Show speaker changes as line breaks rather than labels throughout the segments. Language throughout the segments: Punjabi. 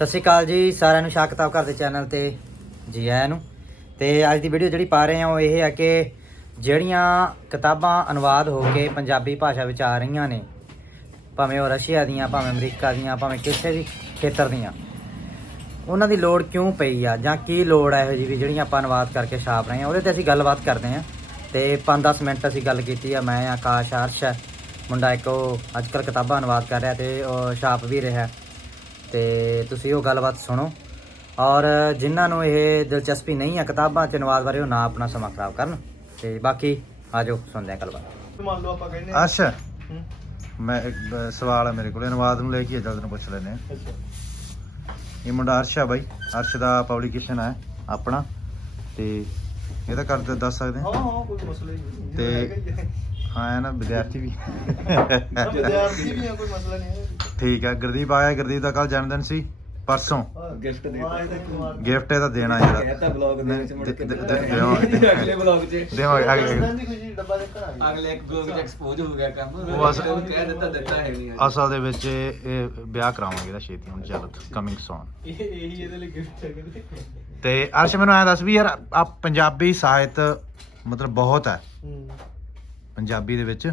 ਸਤਿ ਸ਼੍ਰੀ ਅਕਾਲ ਜੀ ਸਾਰਿਆਂ ਨੂੰ ਸ਼ਾਹ ਕਿਤਾਬ ਘਰ ਦੇ ਚੈਨਲ ਤੇ ਜੀ ਆਇਆਂ ਨੂੰ। ਤੇ ਅੱਜ ਦੀ ਵੀਡੀਓ ਜਿਹੜੀ ਪਾ ਰਹੇ ਹਾਂ ਉਹ ਇਹ ਹੈ ਕਿ ਜਿਹੜੀਆਂ ਕਿਤਾਬਾਂ ਅਨੁਵਾਦ ਹੋ ਕੇ ਪੰਜਾਬੀ ਭਾਸ਼ਾ ਵਿੱਚ ਆ ਰਹੀਆਂ ਨੇ ਭਾਵੇਂ ਉਹ ਰਸ਼ੀਆ ਦੀਆਂ ਭਾਵੇਂ ਅਮਰੀਕਾ ਦੀਆਂ ਭਾਵੇਂ ਕਿਸੇ ਵੀ ਖੇਤਰ ਦੀਆਂ ਉਹਨਾਂ ਦੀ ਲੋੜ ਕਿਉਂ ਪਈ ਆ? ਜਾਂ ਕੀ ਲੋੜ ਹੈ ਇਹੋ ਜਿਹੀ ਵੀ ਜਿਹੜੀਆਂ ਆਪਾਂ ਅਨੁਵਾਦ ਕਰਕੇ ਛਾਪ ਰਹੇ ਹਾਂ? ਉਹਦੇ ਤੇ ਅਸੀਂ ਗੱਲਬਾਤ ਕਰਦੇ ਹਾਂ। ਤੇ 5-10 ਮਿੰਟ ਅਸੀਂ ਗੱਲ ਕੀਤੀ ਆ ਮੈਂ ਆਕਾਸ਼ ਹਰਸ਼ ਹੈ, ਮੁੰਡਾ ਇੱਕ ਉਹ ਅੱਜਕੱਲ ਕਿਤਾਬਾਂ ਅਨੁਵਾਦ ਕਰ ਰਿਹਾ ਤੇ ਉਹ ਛਾਪ ਵੀ ਰਿਹਾ। ਤੇ ਤੁਸੀਂ ਉਹ ਗੱਲਬਾਤ ਸੁਣੋ। ਔਰ ਜਿਨ੍ਹਾਂ ਨੂੰ ਇਹ ਦਿਲਚਸਪੀ ਨਹੀਂ ਹੈ ਕਿਤਾਬਾਂ ਚ ਅਨੁਵਾਦ ਬਾਰੇ ਉਹ ਨਾ ਆਪਣਾ ਸਮਾਂ ਖਰਾਬ ਕਰਨ। ਤੇ ਬਾਕੀ ਆਜੋ ਸੁਣਦੇ ਹਾਂ ਗੱਲਬਾਤ।
ਮੰਨ ਲਓ ਆਪਾਂ ਕਹਿੰਦੇ
ਅਰਸ਼
ਹੂੰ,
ਮੈਂ ਇੱਕ ਸਵਾਲ ਹੈ ਮੇਰੇ ਕੋਲ ਅਨੁਵਾਦ ਨੂੰ ਲੈ ਕੇ ਜਲਦ ਨੂੰ ਪੁੱਛ ਲੈਨੇ ਆ
ਅੱਛਾ।
ਇਹ ਮੁੰਡਾ ਅਰਸ਼ ਆ ਬਾਈ। ਅਰਸ਼ ਦਾ ਪਬਲਿਕੇਸ਼ਨ ਹੈ ਆਪਣਾ। ਤੇ ਇਹਦਾ ਕਰ ਦੱਸ ਸਕਦੇ
ਹਾਂ।
ਹਾਂ
ਹਾਂ ਕੋਈ ਮਸਲਾ ਨਹੀਂ।
ਤੇ-
ਹੀ
ਨਾ ਵਿਦਿਆਰਥੀ ਵੀ
ਵਿਦਿਆਰਥੀ ਵੀ ਆ ਕੋਈ ਮਸਲਾ ਨਹੀਂ ਹੈ।
ਠੀਕ ਹੈ ਗੁਰਦੀਪ ਆਇਆ ਗੁਰਦੀਪ ਦਾ ਕੱਲ ਜਨਮ ਦਿਨ ਸੀ ਪਰਸੋਂ।
ਗਿਫਟ ਦੇ।
ਗਿਫਟ ਇਹਦਾ ਦੇਣਾ ਯਾਰ
ਕਹਿਤਾ ਬਲੌਗ ਦੇ ਵਿੱਚ ਮੁੜ ਕੇ।
ਦੇ- ਦੇ- ਦੇਵਾਂਗੇ।
ਅਗਲੇ ਬਲੌਗ 'ਚ।
ਦੇਵਾਂਗੇ ਅਗਲੇ
ਰਮਜ਼ਾਨ ਦੀ ਖੁਸ਼ੀ ਡੱਬਾ ਦੇ ਘਰ ਆ ਗਿਆ
ਅਗਲੇ ਇੱਕ ਬਲੌਗ 'ਚ ਐਕਸਪੋਜ਼ ਹੋ ਗਿਆ ਕੰਮ।
ਉਹ ਅਸ-
ਉਹ ਕਹਿ ਦਿੱਤਾ ਦਿੱਤਾ ਹੈ ਨਹੀਂ।
ਅਸਲ ਦੇ ਵਿੱਚ ਇਹ ਵਿਆਹ ਕਰਾਵਾਂਗੇ ਇਹਦਾ ਛੇਤੀ ਹੁਣ ਜਲਦ ਕਮਿੰਗ ਸੌਨ
ਇਹ ਇਹੀ ਇਹਦੇ ਲਈ ਗਿਫਟ ਹੈ ਕਿਤੇ
ਤੇ ਅਰਸ਼ ਮੈਨੂੰ ਐ ਦੱਸ ਵੀ ਯਾਰ ਆ ਪੰਜਾਬੀ ਸਾਹਿਤ ਮਤਲਬ ਬਹੁਤ ਹੈ।
ਹੂੰ।
ਪੰਜਾਬੀ ਦੇ ਵਿੱਚ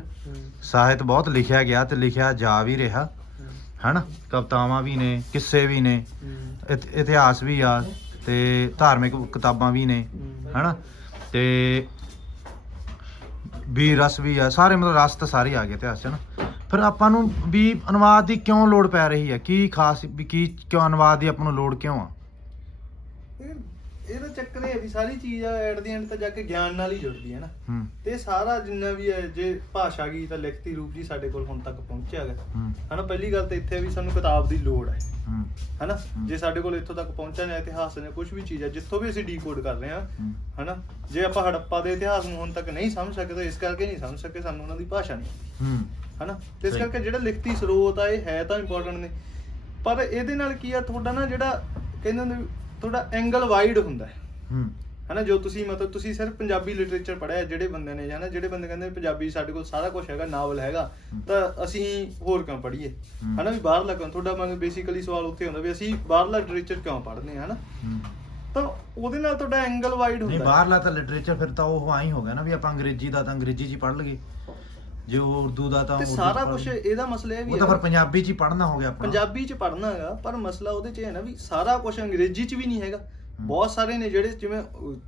ਸਾਹਿਤ ਬਹੁਤ ਲਿਖਿਆ ਗਿਆ ਤੇ ਲਿਖਿਆ ਜਾ ਵੀ ਰਿਹਾ। ਹਨਾ? ਕਵਿਤਾਵਾਂ ਵੀ ਨੇ, ਕਿੱਸੇ ਵੀ ਨੇ, ਇਤ- ਇਤਿਹਾਸ ਵੀ ਆ ਤੇ ਧਾਰਮਿਕ ਕਿਤਾਬਾਂ ਵੀ ਨੇ। ਹਨਾ? ਤੇ ਵੀ ਰਸ ਵੀ ਆ, ਸਾਰੇ ਮਤਲਬ ਰਸ ਤਾਂ ਸਾਰੇ ਆ ਗਏ ਇਤਿਹਾਸ ਚ ਨਾ ਫਿਰ ਆਪਾਂ ਨੂੰ ਵੀ ਅਨੁਵਾਦ ਦੀ ਕਿਉਂ ਲੋੜ ਪੈ ਰਹੀ ਹੈ ਕੀ ਖਾਸ, ਵੀ ਕੀ ਕਿਉਂ ਅਨੁਵਾਦ ਦੀ ਆਪਾਂ ਨੂੰ ਲੋੜ ਕਿਉਂ ਆ?
ਇਹ- ਇਹਦਾ ਚੱਕਰ ਇਹ ਹੈ ਵੀ ਸਾਰੀ ਚੀਜ਼ ਐਟ ਦੀ ਐਂਡ ਤਾਂ ਜਾ ਕੇ ਗਿਆਨ ਨਾਲ ਹੀ ਜੁੜਦੀ ਹੈ ਨਾ।
ਹੂੰ।
ਤੇ ਸਾਰਾ ਜਿੰਨਾ ਵੀ ਹੈ ਜੇ ਭਾਸ਼ਾ ਗਈ ਤਾਂ ਲਿਖਤੀ ਰੂਪ ਜੀ ਸਾਡੇ ਕੋਲ ਹੁਣ ਤੱਕ ਪਹੁੰਚਿਆ ਹੈ
ਹੂੰ।
ਹਨਾ ਪਹਿਲੀ ਗੱਲ ਤਾਂ ਇੱਥੇ ਵੀ ਸਾਨੂੰ ਕਿਤਾਬ ਦੀ ਲੋੜ ਹੈ।
ਹੂੰ।
ਹਨਾ। ਜੇ ਸਾਡੇ ਕੋਲ ਇੱਥੋਂ ਤੱਕ ਪਹੁੰਚਿਆ ਨੇ ਇਤਿਹਾਸ ਨੇ ਕੁਝ ਵੀ ਚੀਜ਼ ਹੈ ਜਿੱਥੋਂ ਵੀ ਅਸੀਂ ਡੀਕੋਡ ਕਰ ਰਹੇ ਹਾਂ
ਹੂੰ।
ਹਨਾ ਜੇ ਆਪਾਂ ਹੜੱਪਾ ਦੇ ਇਤਿਹਾਸ ਨੂੰ ਹੁਣ ਤੱਕ ਨਹੀਂ ਸਮਝ ਸਕੇ ਤਾਂ ਇਸ ਕਰਕੇ ਨਹੀਂ ਸਮਝ ਸਕੇ ਸਾਨੂੰ ਉਹਨਾਂ ਦੀ ਭਾਸ਼ਾ ਨਹੀਂ।
ਹੂੰ।
ਹਨਾ ਤੇ ਇਸ। ਕਰਕੇ ਜਿਹੜਾ ਲਿਖਤੀ ਸਰੋਤ ਆ ਇਹ ਹੈ ਤਾਂ ਇੰਪੋਰਟੈਂਟ ਨੇ। ਪਰ ਇਹਦੇ ਨਾਲ ਕੀ ਆ ਤੁਹਾਡਾ ਨਾ ਜਿਹੜਾ ਕਹਿੰਦੇ ਹੁੰਦੇ ਵੀ ਤੁਹਾਡਾ ਐਂਗਲ ਵਾਈਡ ਹੁੰਦਾ ਹੈ।
ਹੂੰ।
ਹਨਾ ਜੋ ਤੁਸੀਂ ਮਤਲਬ ਤੁਸੀਂ ਸਿਰਫ ਪੰਜਾਬੀ ਲਿਟਰੇਚਰ ਪੜ੍ਹਿਆ ਜਿਹੜੇ ਬੰਦੇ ਨੇ ਜਾਂ ਨਾ ਜਿਹੜੇ ਬੰਦੇ ਕਹਿੰਦੇ ਪੰਜਾਬੀ ਸਾਡੇ ਕੋਲ ਸਾਰਾ ਕੁਝ ਹੈਗਾ ਨਾਵਲ ਹੈਗਾ। ਤਾਂ ਅਸੀਂ ਹੋਰ ਕਿਉਂ ਪੜ੍ਹੀਏ। ਹਨਾ ਵੀ ਬਾਹਰਲਾ ਕਿਉਂ? ਤੁਹਾਡਾ ਮੰਗ ਬੇਸਿਕਲੀ ਸਵਾਲ ਉੱਥੇ ਹੁੰਦਾ ਵੀ ਅਸੀਂ ਬਾਹਰਲਾ ਲਿਟਰੇਚਰ ਕਿਉਂ ਪੜ੍ਹਦੇ ਹਾਂ ਹਨਾ? ਤਾਂ ਉਹਦੇ ਨਾਲ ਤੁਹਾਡਾ ਐਂਗਲ ਵਾਈਡ
ਨਹੀਂ
ਹੁੰਦਾ ਹੈ।
ਬਾਹਰਲਾ ਤਾਂ ਲਿਟਰੇਚਰ ਫਿਰ ਤਾਂ ਉਹ ਆਈ ਹੋ ਗਿਆ ਨਾ ਵੀ ਆਪਾਂ ਅੰਗਰੇਜ਼ੀ ਦਾ ਤਾਂ ਅੰਗਰੇਜ਼ੀ 'ਚ ਹੀ ਪੜ੍ਹ ਲਈਏ। ਜੇ ਉਹ ਉਰਦੂ ਦਾ ਤਾਂ
ਤੇ
ਉਰਦੂ
ਸਾਰਾ
ਪੜ੍ਹ
ਕੁਝ। ਇਹਦਾ ਮਸਲਾ ਇਹ ਵੀ
ਉਹ ਤਾਂ
ਹੈ
ਫਿਰ ਪੰਜਾਬੀ 'ਚ ਹੀ ਪੜ੍ਹਨਾ ਹੋ ਗਿਆ ਆਪਣਾ।
ਪੰਜਾਬੀ ਚ ਪੜ੍ਹਨਾ ਹੈਗਾ ਪਰ ਮਸਲਾ ਉਹਦੇ ਚ ਇਹ ਹੈ ਨਾ ਵੀ ਸਾਰਾ ਕੁਝ ਅੰਗਰੇਜ਼ੀ ਚ ਵੀ ਨਹੀਂ ਹੈਗਾ। ਬਹੁਤ ਸਾਰੇ ਨੇ ਜਿਹੜੇ ਜਿਵੇਂ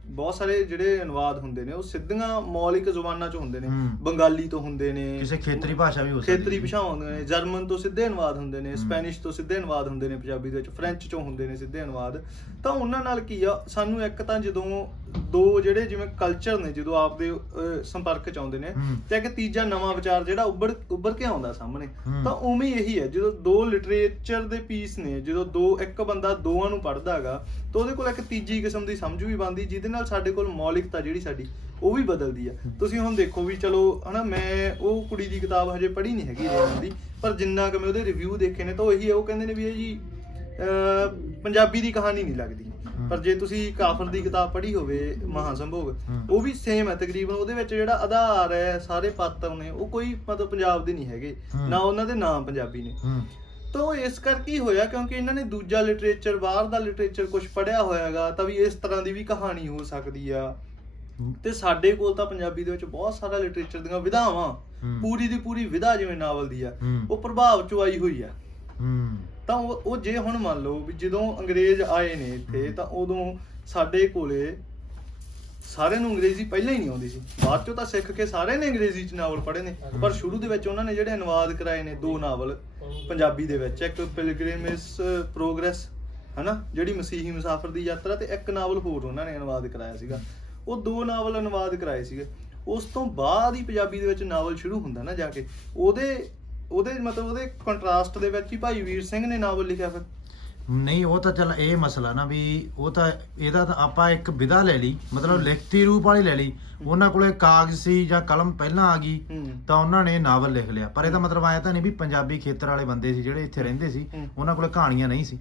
ਬਹੁਤ ਸਾਰੇ ਜਿਹੜੇ ਅਨੁਵਾਦ ਹੁੰਦੇ ਨੇ ਉਹ ਸਿੱਧੀਆਂ ਮੌਲਿਕ ਜ਼ੁਬਾਨਾਂ ਚ ਹੁੰਦੇ ਨੇ। ਬੰਗਾਲੀ ਤੋਂ ਹੁੰਦੇ ਨੇ
ਕਿਸੇ ਖੇਤਰੀ ਭਾਸ਼ਾ ਵੀ ਹੋ ਸਕਦੀ
ਖੇਤਰੀ। ਭਾਸ਼ਾਵਾਂ ਹੁੰਦੀਆਂ ਨੇ ਜਰਮਨ ਤੋਂ ਸਿੱਧੇ ਅਨੁਵਾਦ ਹੁੰਦੇ ਨੇ। ਸਪੈਨਿਸ਼ ਤੋਂ ਸਿੱਧੇ ਅਨੁਵਾਦ ਹੁੰਦੇ ਨੇ ਪੰਜਾਬੀ ਦੇ ਵਿੱਚ ਫ੍ਰੈਂਚ ਚੋਂ ਹੁੰਦੇ ਨੇ ਸਿੱਧੇ ਅਨੁਵਾਦ ਤਾਂ ਉਹਨਾਂ ਨਾਲ ਕੀ ਆ ਸਾਨੂੰ ਇੱਕ ਤਾਂ ਜਦੋਂ ਦੋ ਜਿਹੜੇ ਜਿਵੇਂ ਕਲਚਰ ਨੇ ਜਦੋਂ ਆਪਦੇ ਸੰਪਰਕ ਚ ਆਉਂਦੇ ਨੇ। ਤੇ ਇੱਕ ਤੀਜਾ ਨਵਾਂ ਵਿਚਾਰ ਜਿਹੜਾ ਉੱਭਰ ਉੱਭਰ ਕੇ ਆਉਂਦਾ ਸਾਹਮਣੇ। ਤਾਂ ਉਵੇਂ ਹੀ ਇਹੀ ਹੈ ਜਦੋਂ ਦੋ ਲਿਟਰੇਚਰ ਦੇ ਪੀਸ ਨੇ ਜਦੋਂ ਦੋ ਇੱਕ ਬੰਦਾ ਦੋਵਾਂ ਨੂੰ ਪੜ੍ਹਦਾ ਹੈਗਾ ਤਾਂ ਉਹਦੇ ਕੋਲ ਇੱਕ ਤੀਜੀ ਕਿਸਮ ਦੀ ਸਮਝ ਵੀ ਬਣਦੀ ਜਿਹਦੇ ਨਾਲ ਸਾਡੇ ਕੋਲ ਮੌਲਿਕਤਾ ਜਿਹੜੀ ਸਾਡੀ ਉਹ ਵੀ ਬਦਲਦੀ ਆ। ਤੁਸੀਂ ਹੁਣ ਦੇਖੋ ਵੀ ਚਲੋ ਹਨਾ ਮੈਂ ਉਹ ਕੁੜੀ ਦੀ ਕਿਤਾਬ ਹਜੇ ਪੜ੍ਹੀ ਨਹੀਂ ਹੈਗੀ ਰੇਮਨ ਦੀ ਪਰ ਜਿੰਨਾ ਕਿ ਮੈਂ ਉਹਦੇ ਰਿਵਿਊ ਦੇਖੇ ਨੇ ਤਾਂ ਉਹ ਇਹੀ ਹੈ ਉਹ ਕਹਿੰਦੇ ਨੇ ਵੀ ਇਹ ਜੀ ਪੰਜਾਬੀ ਦੀ ਕਹਾਣੀ ਨਹੀਂ ਲੱਗਦੀ। ਪਰ ਜੇ ਤੁਸੀਂ ਕਾਫਰ ਦੀ ਕਿਤਾਬ ਪੜ੍ਹੀ ਹੋਵੇ ਮਹਾਸੰਭੋਗ। ਉਹ ਵੀ ਸੇਮ ਹੈ ਤਕਰੀਬਨ ਉਹਦੇ ਵਿੱਚ ਜਿਹੜਾ ਆਧਾਰ ਹੈ ਸਾਰੇ ਪਾਤਰ ਨੇ ਉਹ ਕੋਈ ਮਤਲਬ ਪੰਜਾਬ ਦੇ ਨਹੀਂ ਹੈਗੇ। ਨਾ ਉਹਨਾਂ ਦੇ ਨਾਮ ਪੰਜਾਬੀ ਨੇ। ਤਾਂ ਇਸ ਕਰਕੇ ਹੀ ਹੋਇਆ ਕਿਉਂਕਿ ਇਹਨਾਂ ਨੇ ਦੂਜਾ ਲਿਟਰੇਚਰ ਬਾਹਰ ਦਾ ਲਿਟਰੇਚਰ ਕੁਝ ਪੜਿਆ ਹੋਇਆਗਾ ਤਾਂ ਵੀ ਇਸ ਤਰ੍ਹਾਂ ਦੀ ਵੀ ਕਹਾਣੀ ਹੋ ਸਕਦੀ ਆ। ਤੇ ਸਾਡੇ ਕੋਲ ਤਾਂ ਪੰਜਾਬੀ ਦੇ ਵਿੱਚ ਬਹੁਤ ਸਾਰਾ ਲਿਟਰੇਚਰ ਦੀਆਂ ਵਿਧਾਵਾਂ। ਪੂਰੀ ਦੀ ਪੂਰੀ ਵਿਧਾ ਜਿਵੇਂ ਨਾਵਲ ਦੀ ਆ। ਉਹ ਪ੍ਰਭਾਵ ਚੋਂ ਆਈ ਹੋਈ ਆ। ਤਾਂ ਉਹ ਜੇ ਹੁਣ ਮੰਨ ਲਓ ਵੀ ਜਦੋਂ ਅੰਗਰੇਜ਼ ਆਏ ਨੇ ਇੱਥੇ ਤਾਂ ਉਦੋਂ ਸਾਡੇ ਕੋਲੇ ਸਾਰਿਆਂ ਨੂੰ ਅੰਗਰੇਜ਼ੀ ਪਹਿਲਾਂ ਹੀ ਨਹੀਂ ਆਉਂਦੀ ਸੀ। ਬਾਅਦ ਚੋਂ ਤਾਂ ਸਿੱਖ ਕੇ ਸਾਰਿਆਂ ਨੇ ਅੰਗਰੇਜ਼ੀ ਚ ਨਾਵਲ ਪੜ੍ਹੇ ਨੇ। ਪਰ ਸ਼ੁਰੂ ਦੇ ਵਿੱਚ ਉਹਨਾਂ ਨੇ ਜਿਹੜੇ ਅਨੁਵਾਦ ਕਰਾਏ ਨੇ ਦੋ ਨਾਵਲ ਪੰਜਾਬੀ ਦੇ ਵਿੱਚ। ਇੱਕ ਪਿਲਗ੍ਰਿਮੇਜ ਪ੍ਰੋਗਰੈਸ ਹਨਾ? ਜਿਹੜੀ ਮਸੀਹੀ ਮੁਸਾਫਰ ਦੀ ਯਾਤਰਾ ਤੇ ਇੱਕ ਨਾਵਲ ਹੋਰ ਉਹਨਾਂ ਨੇ ਅਨੁਵਾਦ ਕਰਾਇਆ ਸੀਗਾ। ਉਹ ਦੋ ਨਾਵਲ ਅਨੁਵਾਦ ਕਰਾਏ ਸੀਗੇ। ਉਸ ਤੋਂ ਬਾਅਦ ਹੀ ਪੰਜਾਬੀ ਦੇ ਵਿੱਚ ਨਾਵਲ ਸ਼ੁਰੂ ਹੁੰਦਾ ਨਾ ਜਾ ਕੇ। ਉਹਦੇ ਉਹਦੇ ਮਤਲਬ ਉਹਦੇ ਕੰਟਰਾਸਟ ਦੇ ਵਿੱਚ ਹੀ ਭਾਈ ਵੀਰ ਸਿੰਘ ਨੇ ਨਾਵਲ ਲਿਖਿਆ ਫਿਰ।
ਨਹੀਂ, ਉਹ ਤਾਂ ਚੱਲ ਇਹ ਮਸਲਾ ਨਾ ਵੀ ਉਹ ਤਾਂ, ਇਹਦਾ ਤਾਂ ਆਪਾਂ ਇੱਕ ਵਿਧਾ ਲੈ ਲਈ, ਮਤਲਬ ਲਿਖਤੀ ਰੂਪ ਵਾਲੀ ਲੈ ਲਈ। ਉਹਨਾਂ ਕੋਲੇ ਕਾਗਜ਼ ਸੀ ਜਾਂ ਕਲਮ ਪਹਿਲਾਂ ਆ ਗਈ ਤਾਂ ਉਹਨਾਂ ਨੇ ਨਾਵਲ ਲਿਖ ਲਿਆ। ਪਰ ਇਹਦਾ ਮਤਲਬ ਆਇਆ ਤਾਂ ਨਹੀਂ ਵੀ ਪੰਜਾਬੀ ਖੇਤਰ ਵਾਲੇ ਬੰਦੇ ਸੀ ਜਿਹੜੇ ਇੱਥੇ ਰਹਿੰਦੇ ਸੀ। ਉਹਨਾਂ ਕੋਲੇ ਕਹਾਣੀਆਂ ਨਹੀਂ ਸੀ।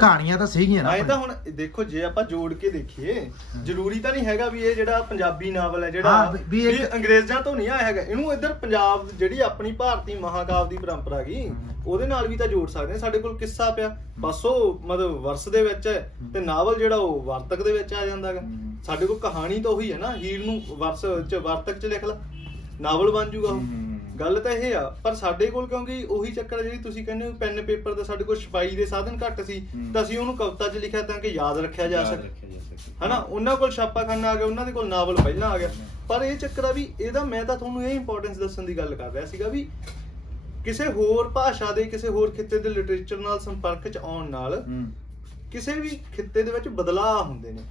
ਕਹਾਣੀਆਂ ਤਾਂ ਸੀਗੀਆਂ ਨਾ
ਆਏ ਤਾਂ। ਹੁਣ ਦੇਖੋ ਜੇ ਆਪਾਂ ਜੋੜ ਕੇ ਦੇਖੀਏ ਜ਼ਰੂਰੀ ਤਾਂ ਨਹੀਂ ਹੈਗਾ ਵੀ ਇਹ ਜਿਹੜਾ ਪੰਜਾਬੀ ਨਾਵਲ ਹੈ ਜਿਹੜਾ
ਵੀ-
ਅੰਗਰੇਜ਼ਾਂ ਤੋਂ ਨਹੀਂ ਆਇਆ ਹੈਗਾ। ਇਹਨੂੰ ਇੱਧਰ ਪੰਜਾਬ ਜਿਹੜੀ ਆਪਣੀ ਭਾਰਤੀ ਮਹਾਕਾਵ ਦੀ ਪਰੰਪਰਾ ਗਈ ਉਹਦੇ ਨਾਲ ਵੀ ਤਾਂ ਜੋੜ ਸਕਦੇ ਹਾਂ। ਸਾਡੇ ਕੋਲ ਕਿੱਸਾ ਪਿਆ। ਬਸ ਉਹ ਮਤਲਬ ਵਰਸ ਦੇ ਵਿੱਚ ਹੈ ਤੇ ਨਾਵਲ ਜਿਹੜਾ ਉਹ ਵਾਰਤਕ ਦੇ ਵਿੱਚ ਆ ਜਾਂਦਾ ਹੈਗਾ। ਸਾਡੇ ਕੋਲ ਕਹਾਣੀ ਤਾਂ ਉਹੀ ਹੈ ਨਾ ਹੀਰ ਨੂੰ ਵਰਸ ਚ ਵਾਰਤਕ ਚ ਲਿਖ ਲਾ ਨਾਵਲ ਬਣ ਜੂਗਾ ਉਹ। ਗੱਲ ਤਾਂ ਇਹ ਆ ਪਰ ਸਾਡੇ ਕੋਲ ਕਿਉਂਕਿ ਉਹੀ ਚੱਕਰ ਜਿਹੜੀ ਤੁਸੀਂ ਕਹਿੰਦੇ ਹੋ ਪੈਨ ਪੇਪਰ ਦਾ ਸਾਡੇ ਕੋਲ ਛਪਾਈ ਦੇ ਸਾਧਨ ਘੱਟ ਸੀ। ਤਾਂ ਅਸੀਂ ਉਹਨੂੰ ਕਵਿਤਾ 'ਚ ਲਿਖਿਆ ਤਾਂ ਕਿ ਯਾਦ ਰੱਖਿਆ ਜਾ ਸਕੇ। ਹਨਾ ਉਹਨਾਂ ਕੋਲ ਛਾਪਾਖਾਨਾ ਆ ਗਿਆ ਉਹਨਾਂ ਦੇ ਕੋਲ ਨਾਵਲ ਪਹਿਲਾਂ ਆ ਗਿਆ ਪਰ ਇਹ ਚੱਕਰ ਆ ਵੀ ਇਹਦਾ ਮੈਂ ਤਾਂ ਤੁਹਾਨੂੰ ਇਹ ਇੰਪੋਰਟੈਂਸ ਦੱਸਣ ਦੀ ਗੱਲ ਕਰ ਰਿਹਾ ਸੀਗਾ ਵੀ ਕਿਸੇ ਹੋਰ ਭਾਸ਼ਾ ਦੇ ਕਿਸੇ ਹੋਰ ਖਿੱਤੇ ਦੇ ਲਿਟਰੇਚਰ ਨਾਲ ਸੰਪਰਕ 'ਚ ਆਉਣ ਨਾਲ। ਕਿਸੇ ਵੀ ਖਿੱਤੇ ਦੇ ਵਿੱਚ ਬਦਲਾਅ ਹੁੰਦੇ ਨੇ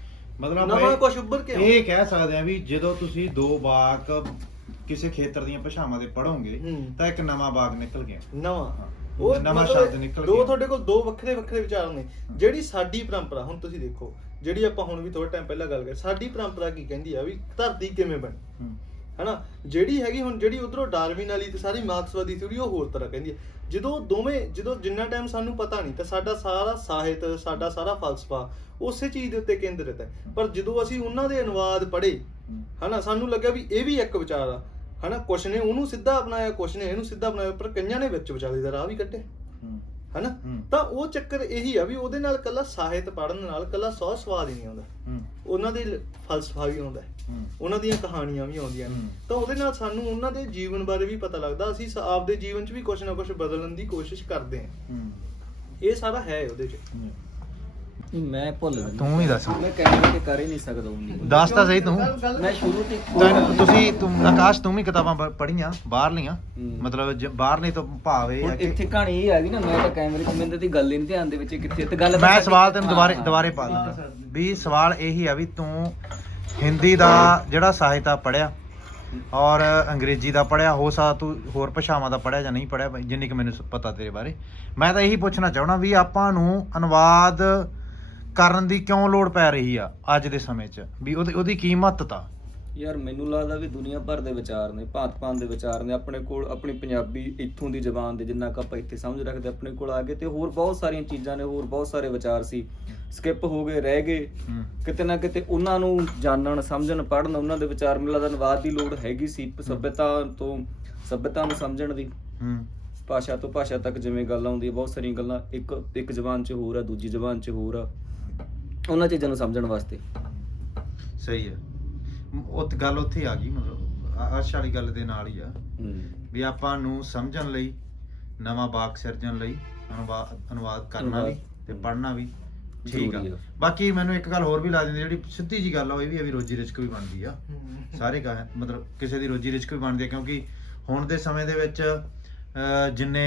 ਮਤਲਬ
ਨਵਾਂ ਕੁਛ ਉੱਭਰ ਕੇ ਆਉਂਦਾ।
ਇਹ ਕਹਿ ਸਕਦੇ ਆ ਵੀ ਜਦੋਂ ਤੁਸੀਂ ਦੋ ਬਾਗ ਕਿਸੇ ਖੇਤਰ ਦੀਆਂ ਭਾਸ਼ਾਵਾਂ ਦੇ ਪੜੋਗੇ
ਹੂੰ।
ਤਾਂ ਇੱਕ ਨਵਾਂ ਬਾਗ ਨਿਕਲ ਗਿਆ
ਨਵਾਂ। ਉਹ
ਨਵਾਂ
ਮਤਲਬ
ਸ਼ਬਦ ਨਿਕਲ
ਦੋ
ਗਿਆ।
ਤੁਹਾਡੇ ਕੋਲ ਦੋ ਵੱਖਰੇ ਵੱਖਰੇ ਵਿਚਾਰ ਨੇ ਜਿਹੜੀ ਸਾਡੀ ਪਰੰਪਰਾ ਹੁਣ ਤੁਸੀਂ ਦੇਖੋ ਜਿਹੜੀ ਆਪਾਂ ਹੁਣ ਵੀ ਥੋੜਾ ਟਾਈਮ ਪਹਿਲਾਂ ਗੱਲ ਕਰ ਸਾਡੀ ਪਰੰਪਰਾ ਕੀ ਕਹਿੰਦੀ ਆ ਵੀ ਧਰਤੀ ਕਿਵੇਂ ਬਣੀ। ਹਨਾ? ਜਿਹੜੀ ਹੈਗੀ ਹੁਣ ਜਿਹੜੀ ਉਧਰੋਂ ਡਾਰਵਿਨ ਵਾਲੀ ਤੇ ਸਾਰੀ ਮਾਰਕਸਵਾਦੀ ਥਿਊਰੀ ਉਹ ਹੋਰ ਤਰ੍ਹਾਂ ਕਹਿੰਦੀ ਹੈ। ਜਦੋਂ ਦੋਵੇਂ, ਜਦੋਂ ਜਿੰਨਾ ਟਾਈਮ ਸਾਨੂੰ ਪਤਾ ਨਹੀਂ, ਤਾਂ ਸਾਡਾ ਸਾਰਾ ਸਾਹਿਤ, ਸਾਡਾ ਸਾਰਾ ਫਲਸਫਾ ਉਸੇ ਚੀਜ਼ ਦੇ ਉੱਤੇ ਕੇਂਦਰਿਤ ਹੈ। ਪਰ ਜਦੋਂ ਅਸੀਂ ਉਹਨਾਂ ਦੇ ਅਨੁਵਾਦ ਪੜ੍ਹੇ
ਹਮ।
ਹਨਾ, ਸਾਨੂੰ ਲੱਗਿਆ ਵੀ ਇਹ ਵੀ ਇੱਕ ਵਿਚਾਰ ਆ। ਹਨਾ, ਕੁਛ ਨੇ ਉਹਨੂੰ ਸਿੱਧਾ ਅਪਣਾਇਆ, ਕੁਛ ਨੇ ਇਹਨੂੰ ਸਿੱਧਾ ਅਪਣਾਇਆ, ਪਰ ਕਈਆਂ ਨੇ ਵਿੱਚ ਵਿਚਾਲੇ ਦਾ ਰਾਹ ਵੀ ਕੱਢੇ ਹਨਾ। ਤਾਂ ਉਹ ਚੱਕਰ ਇਹੀ ਆ ਵੀ ਉਹਦੇ ਨਾਲ ਕੱਲਾ ਸਾਹਿਤ ਪੜ੍ਹਨ ਨਾਲ ਕੱਲਾ ਸੌ ਸਵਾਦ ਹੀ ਨਹੀਂ ਆਉਂਦਾ। ਉਹਨਾਂ ਦੇ ਫਲਸਫਾ ਵੀ ਆਉਂਦਾ। ਉਹਨਾਂ ਦੀਆਂ ਕਹਾਣੀਆਂ ਵੀ ਆਉਂਦੀਆਂ ਨੇ। ਤਾਂ ਉਹਦੇ ਨਾਲ ਸਾਨੂੰ ਉਹਨਾਂ ਦੇ ਜੀਵਨ ਬਾਰੇ ਵੀ ਪਤਾ ਲੱਗਦਾ ਅਸੀਂ ਆਪਦੇ ਜੀਵਨ 'ਚ ਵੀ ਕੁਝ ਨਾ ਕੁਝ ਬਦਲਣ ਦੀ ਕੋਸ਼ਿਸ਼ ਕਰਦੇ ਹਾਂ। ਇਹ ਸਾਰਾ ਹੈ ਉਹਦੇ 'ਚ।
ਮੈਂ ਭੁੱਲ ਜਾਂਦਾ।
ਤੂੰ ਹੀ ਦੱਸ।
ਮੈਂ ਕੈਮਰੇ ਤੇ ਕਰ ਹੀ ਨਹੀਂ ਸਕਦਾ ਉਹ
ਦੱਸ ਤਾਂ ਸਹੀ ਤੂੰ।
ਮੈਂ ਸ਼ੁਰੂ ਤੋਂ
ਤੈਨੂੰ- ਤੁਸੀਂ ਤੂੰ ਆਕਾਸ਼ ਤੂੰ ਵੀ ਕਿਤਾਬਾਂ ਪੜ੍ਹੀਆਂ ਬਾਹਰਲੀਆਂ।
ਹਮ।
ਮਤਲਬ ਜ- ਬਾਹਰਲੀ ਤੋਂ ਭਾਵ ਇਹ
ਹੁਣ
ਹੈ ਕਿ
ਇੱਥੇ ਕਹਾਣੀ ਇਹ ਆ ਗਈ ਨਾ ਮੈਂ ਤਾਂ ਕੈਮਰੇ 'ਚ ਮੈਨੂੰ ਤਾਂ ਗੱਲ ਹੀ ਨਹੀਂ ਧਿਆਨ ਦੇ ਵਿੱਚ ਕਿੱਥੇ ਤੇ ਗੱਲ ਤਾਂ
ਮੈਂ
ਸਾਡੀ-
ਸਵਾਲ ਤੈਨੂੰ ਦੁਬਾਰੇ
ਹਾਂ,
ਦੁਬਾਰੇ ਪਾ
ਹਾਂ,
ਦਿੰਦਾ। ਵੀ ਸਵਾਲ ਇਹੀ ਆ ਵੀ ਤੂੰ ਹਿੰਦੀ ਦਾ ਜਿਹੜਾ ਸਾਹਿਤ ਆ ਪੜਿਆ ਔਰ ਅੰਗਰੇਜ਼ੀ ਦਾ ਪੜਿਆ ਹੋ ਸਕਦਾ ਤੂੰ ਹੋਰ ਭਾਸ਼ਾਵਾਂ ਦਾ ਪੜਿਆ ਜਾਂ ਨਹੀਂ ਪੜਿਆ ਜਿੰਨੀ ਕਿ ਮੈਨੂੰ ਸ- ਪਤਾ ਤੇਰੇ ਬਾਰੇ। ਮੈਂ ਤਾਂ ਇਹੀ ਪੁੱਛਣਾ ਚਾਹਣਾ ਵੀ ਆਪਾਂ ਨੂੰ ਅਨੁਵਾਦ ਕਰਨ ਦੀ ਕਿਉਂ ਲੋੜ ਪੈ ਰਹੀ ਆ ਅੱਜ ਦੇ ਸਮੇਂ 'ਚ? ਵੀ ਉਹਦੀ ਉਹਦੀ ਕੀ ਮਹੱਤਤਾ?
ਯਾਰ ਮੈਨੂੰ ਲੱਗਦਾ ਵੀ ਦੁਨੀਆ ਭਰ ਦੇ ਵਿਚਾਰ ਨੇ ਭਾਂਤ-ਭਾਂਤ ਦੇ ਵਿਚਾਰ ਨੇ ਆਪਣੇ ਕੋਲ ਆਪਣੀ ਪੰਜਾਬੀ ਇੱਥੋਂ ਦੀ ਜ਼ਬਾਨ ਦੇ ਜਿੰਨਾ ਕੁ ਆਪਾਂ ਇੱਥੇ ਸਮਝ ਰੱਖਦੇ ਆਪਣੇ ਕੋਲ ਆ ਗਏ ਤੇ ਹੋਰ ਬਹੁਤ ਸਾਰੀਆਂ ਚੀਜ਼ਾਂ ਨੇ ਹੋਰ ਬਹੁਤ ਸਾਰੇ ਵਿਚਾਰ ਸੀ। ਸਕਿਪ ਹੋ ਗਏ ਰਹਿ ਗਏ। ਕਿਤੇ ਨਾ ਕਿਤੇ ਉਹਨਾਂ ਨੂੰ ਜਾਣਨ ਸਮਝਣ ਪੜ੍ਹਨ ਉਹਨਾਂ ਦੇ ਵਿਚਾਰ ਮੈਨੂੰ ਲੱਗਦਾ ਅਨੁਵਾਦ ਦੀ ਲੋੜ ਹੈਗੀ ਸੀ ਸਭਿਅਤਾ ਤੋਂ ਸਭਿਅਤਾ ਨੂੰ ਸਮਝਣ ਦੀ। ਭਾਸ਼ਾ ਤੋਂ ਭਾਸ਼ਾ ਤੱਕ ਜਿਵੇਂ ਗੱਲ ਆਉਂਦੀ ਹੈ ਬਹੁਤ ਸਾਰੀਆਂ ਗੱਲਾਂ ਇੱਕ ਇੱਕ ਜ਼ਬਾਨ 'ਚ ਹੋਰ ਆ ਦੂਜੀ ਜ਼ਬਾਨ 'ਚ ਹੋਰ ਆ। ਉਹਨਾਂ ਚੀਜ਼ਾਂ ਨੂੰ ਸਮਝਣ ਵਾਸਤੇ
ਸਹੀ ਹੈ ਉਹ ਤੇ ਗੱਲ ਉੱਥੇ ਆ ਗਈ ਮਤਲਬ ਆ- ਆਸ਼ ਵਾਲੀ ਗੱਲ ਦੇ ਨਾਲ ਹੀ ਆ ਵੀ ਆਪਾਂ ਨੂੰ ਸਮਝਣ ਲਈ ਨਵਾਂ ਬਾਕ ਸਿਰਜਣ ਲਈ ਅਨੁਵਾਦ ਅਨੁਵਾਦ ਕਰਨਾ ਵੀ
ਅਨੁਵਾਦ।
ਤੇ ਪੜ੍ਹਨਾ ਵੀ ਠੀਕ ਆ
ਜ਼ਰੂਰੀ ਆ।
ਬਾਕੀ ਮੈਨੂੰ ਇੱਕ ਗੱਲ ਹੋਰ ਵੀ ਲਾ ਦਿੰਦੀ ਜਿਹੜੀ ਸਿੱਧੀ ਜੀ ਗੱਲ ਆ ਉਹ ਇਹ ਵੀ ਆ ਵੀ ਰੋਜੀ ਰਿਜ਼ਕ ਵੀ ਬਣਦੀ ਆ
ਹਮ।
ਸਾਰੇ ਕਾ ਮਤਲਬ ਕਿਸੇ ਦੀ ਰੋਜੀ ਰਿਜ਼ਕ ਵੀ ਬਣਦੀ ਆ ਕਿਉਂਕਿ ਹੁਣ ਦੇ ਸਮੇਂ ਦੇ ਵਿੱਚ ਅਹ, ਜਿੰਨੇ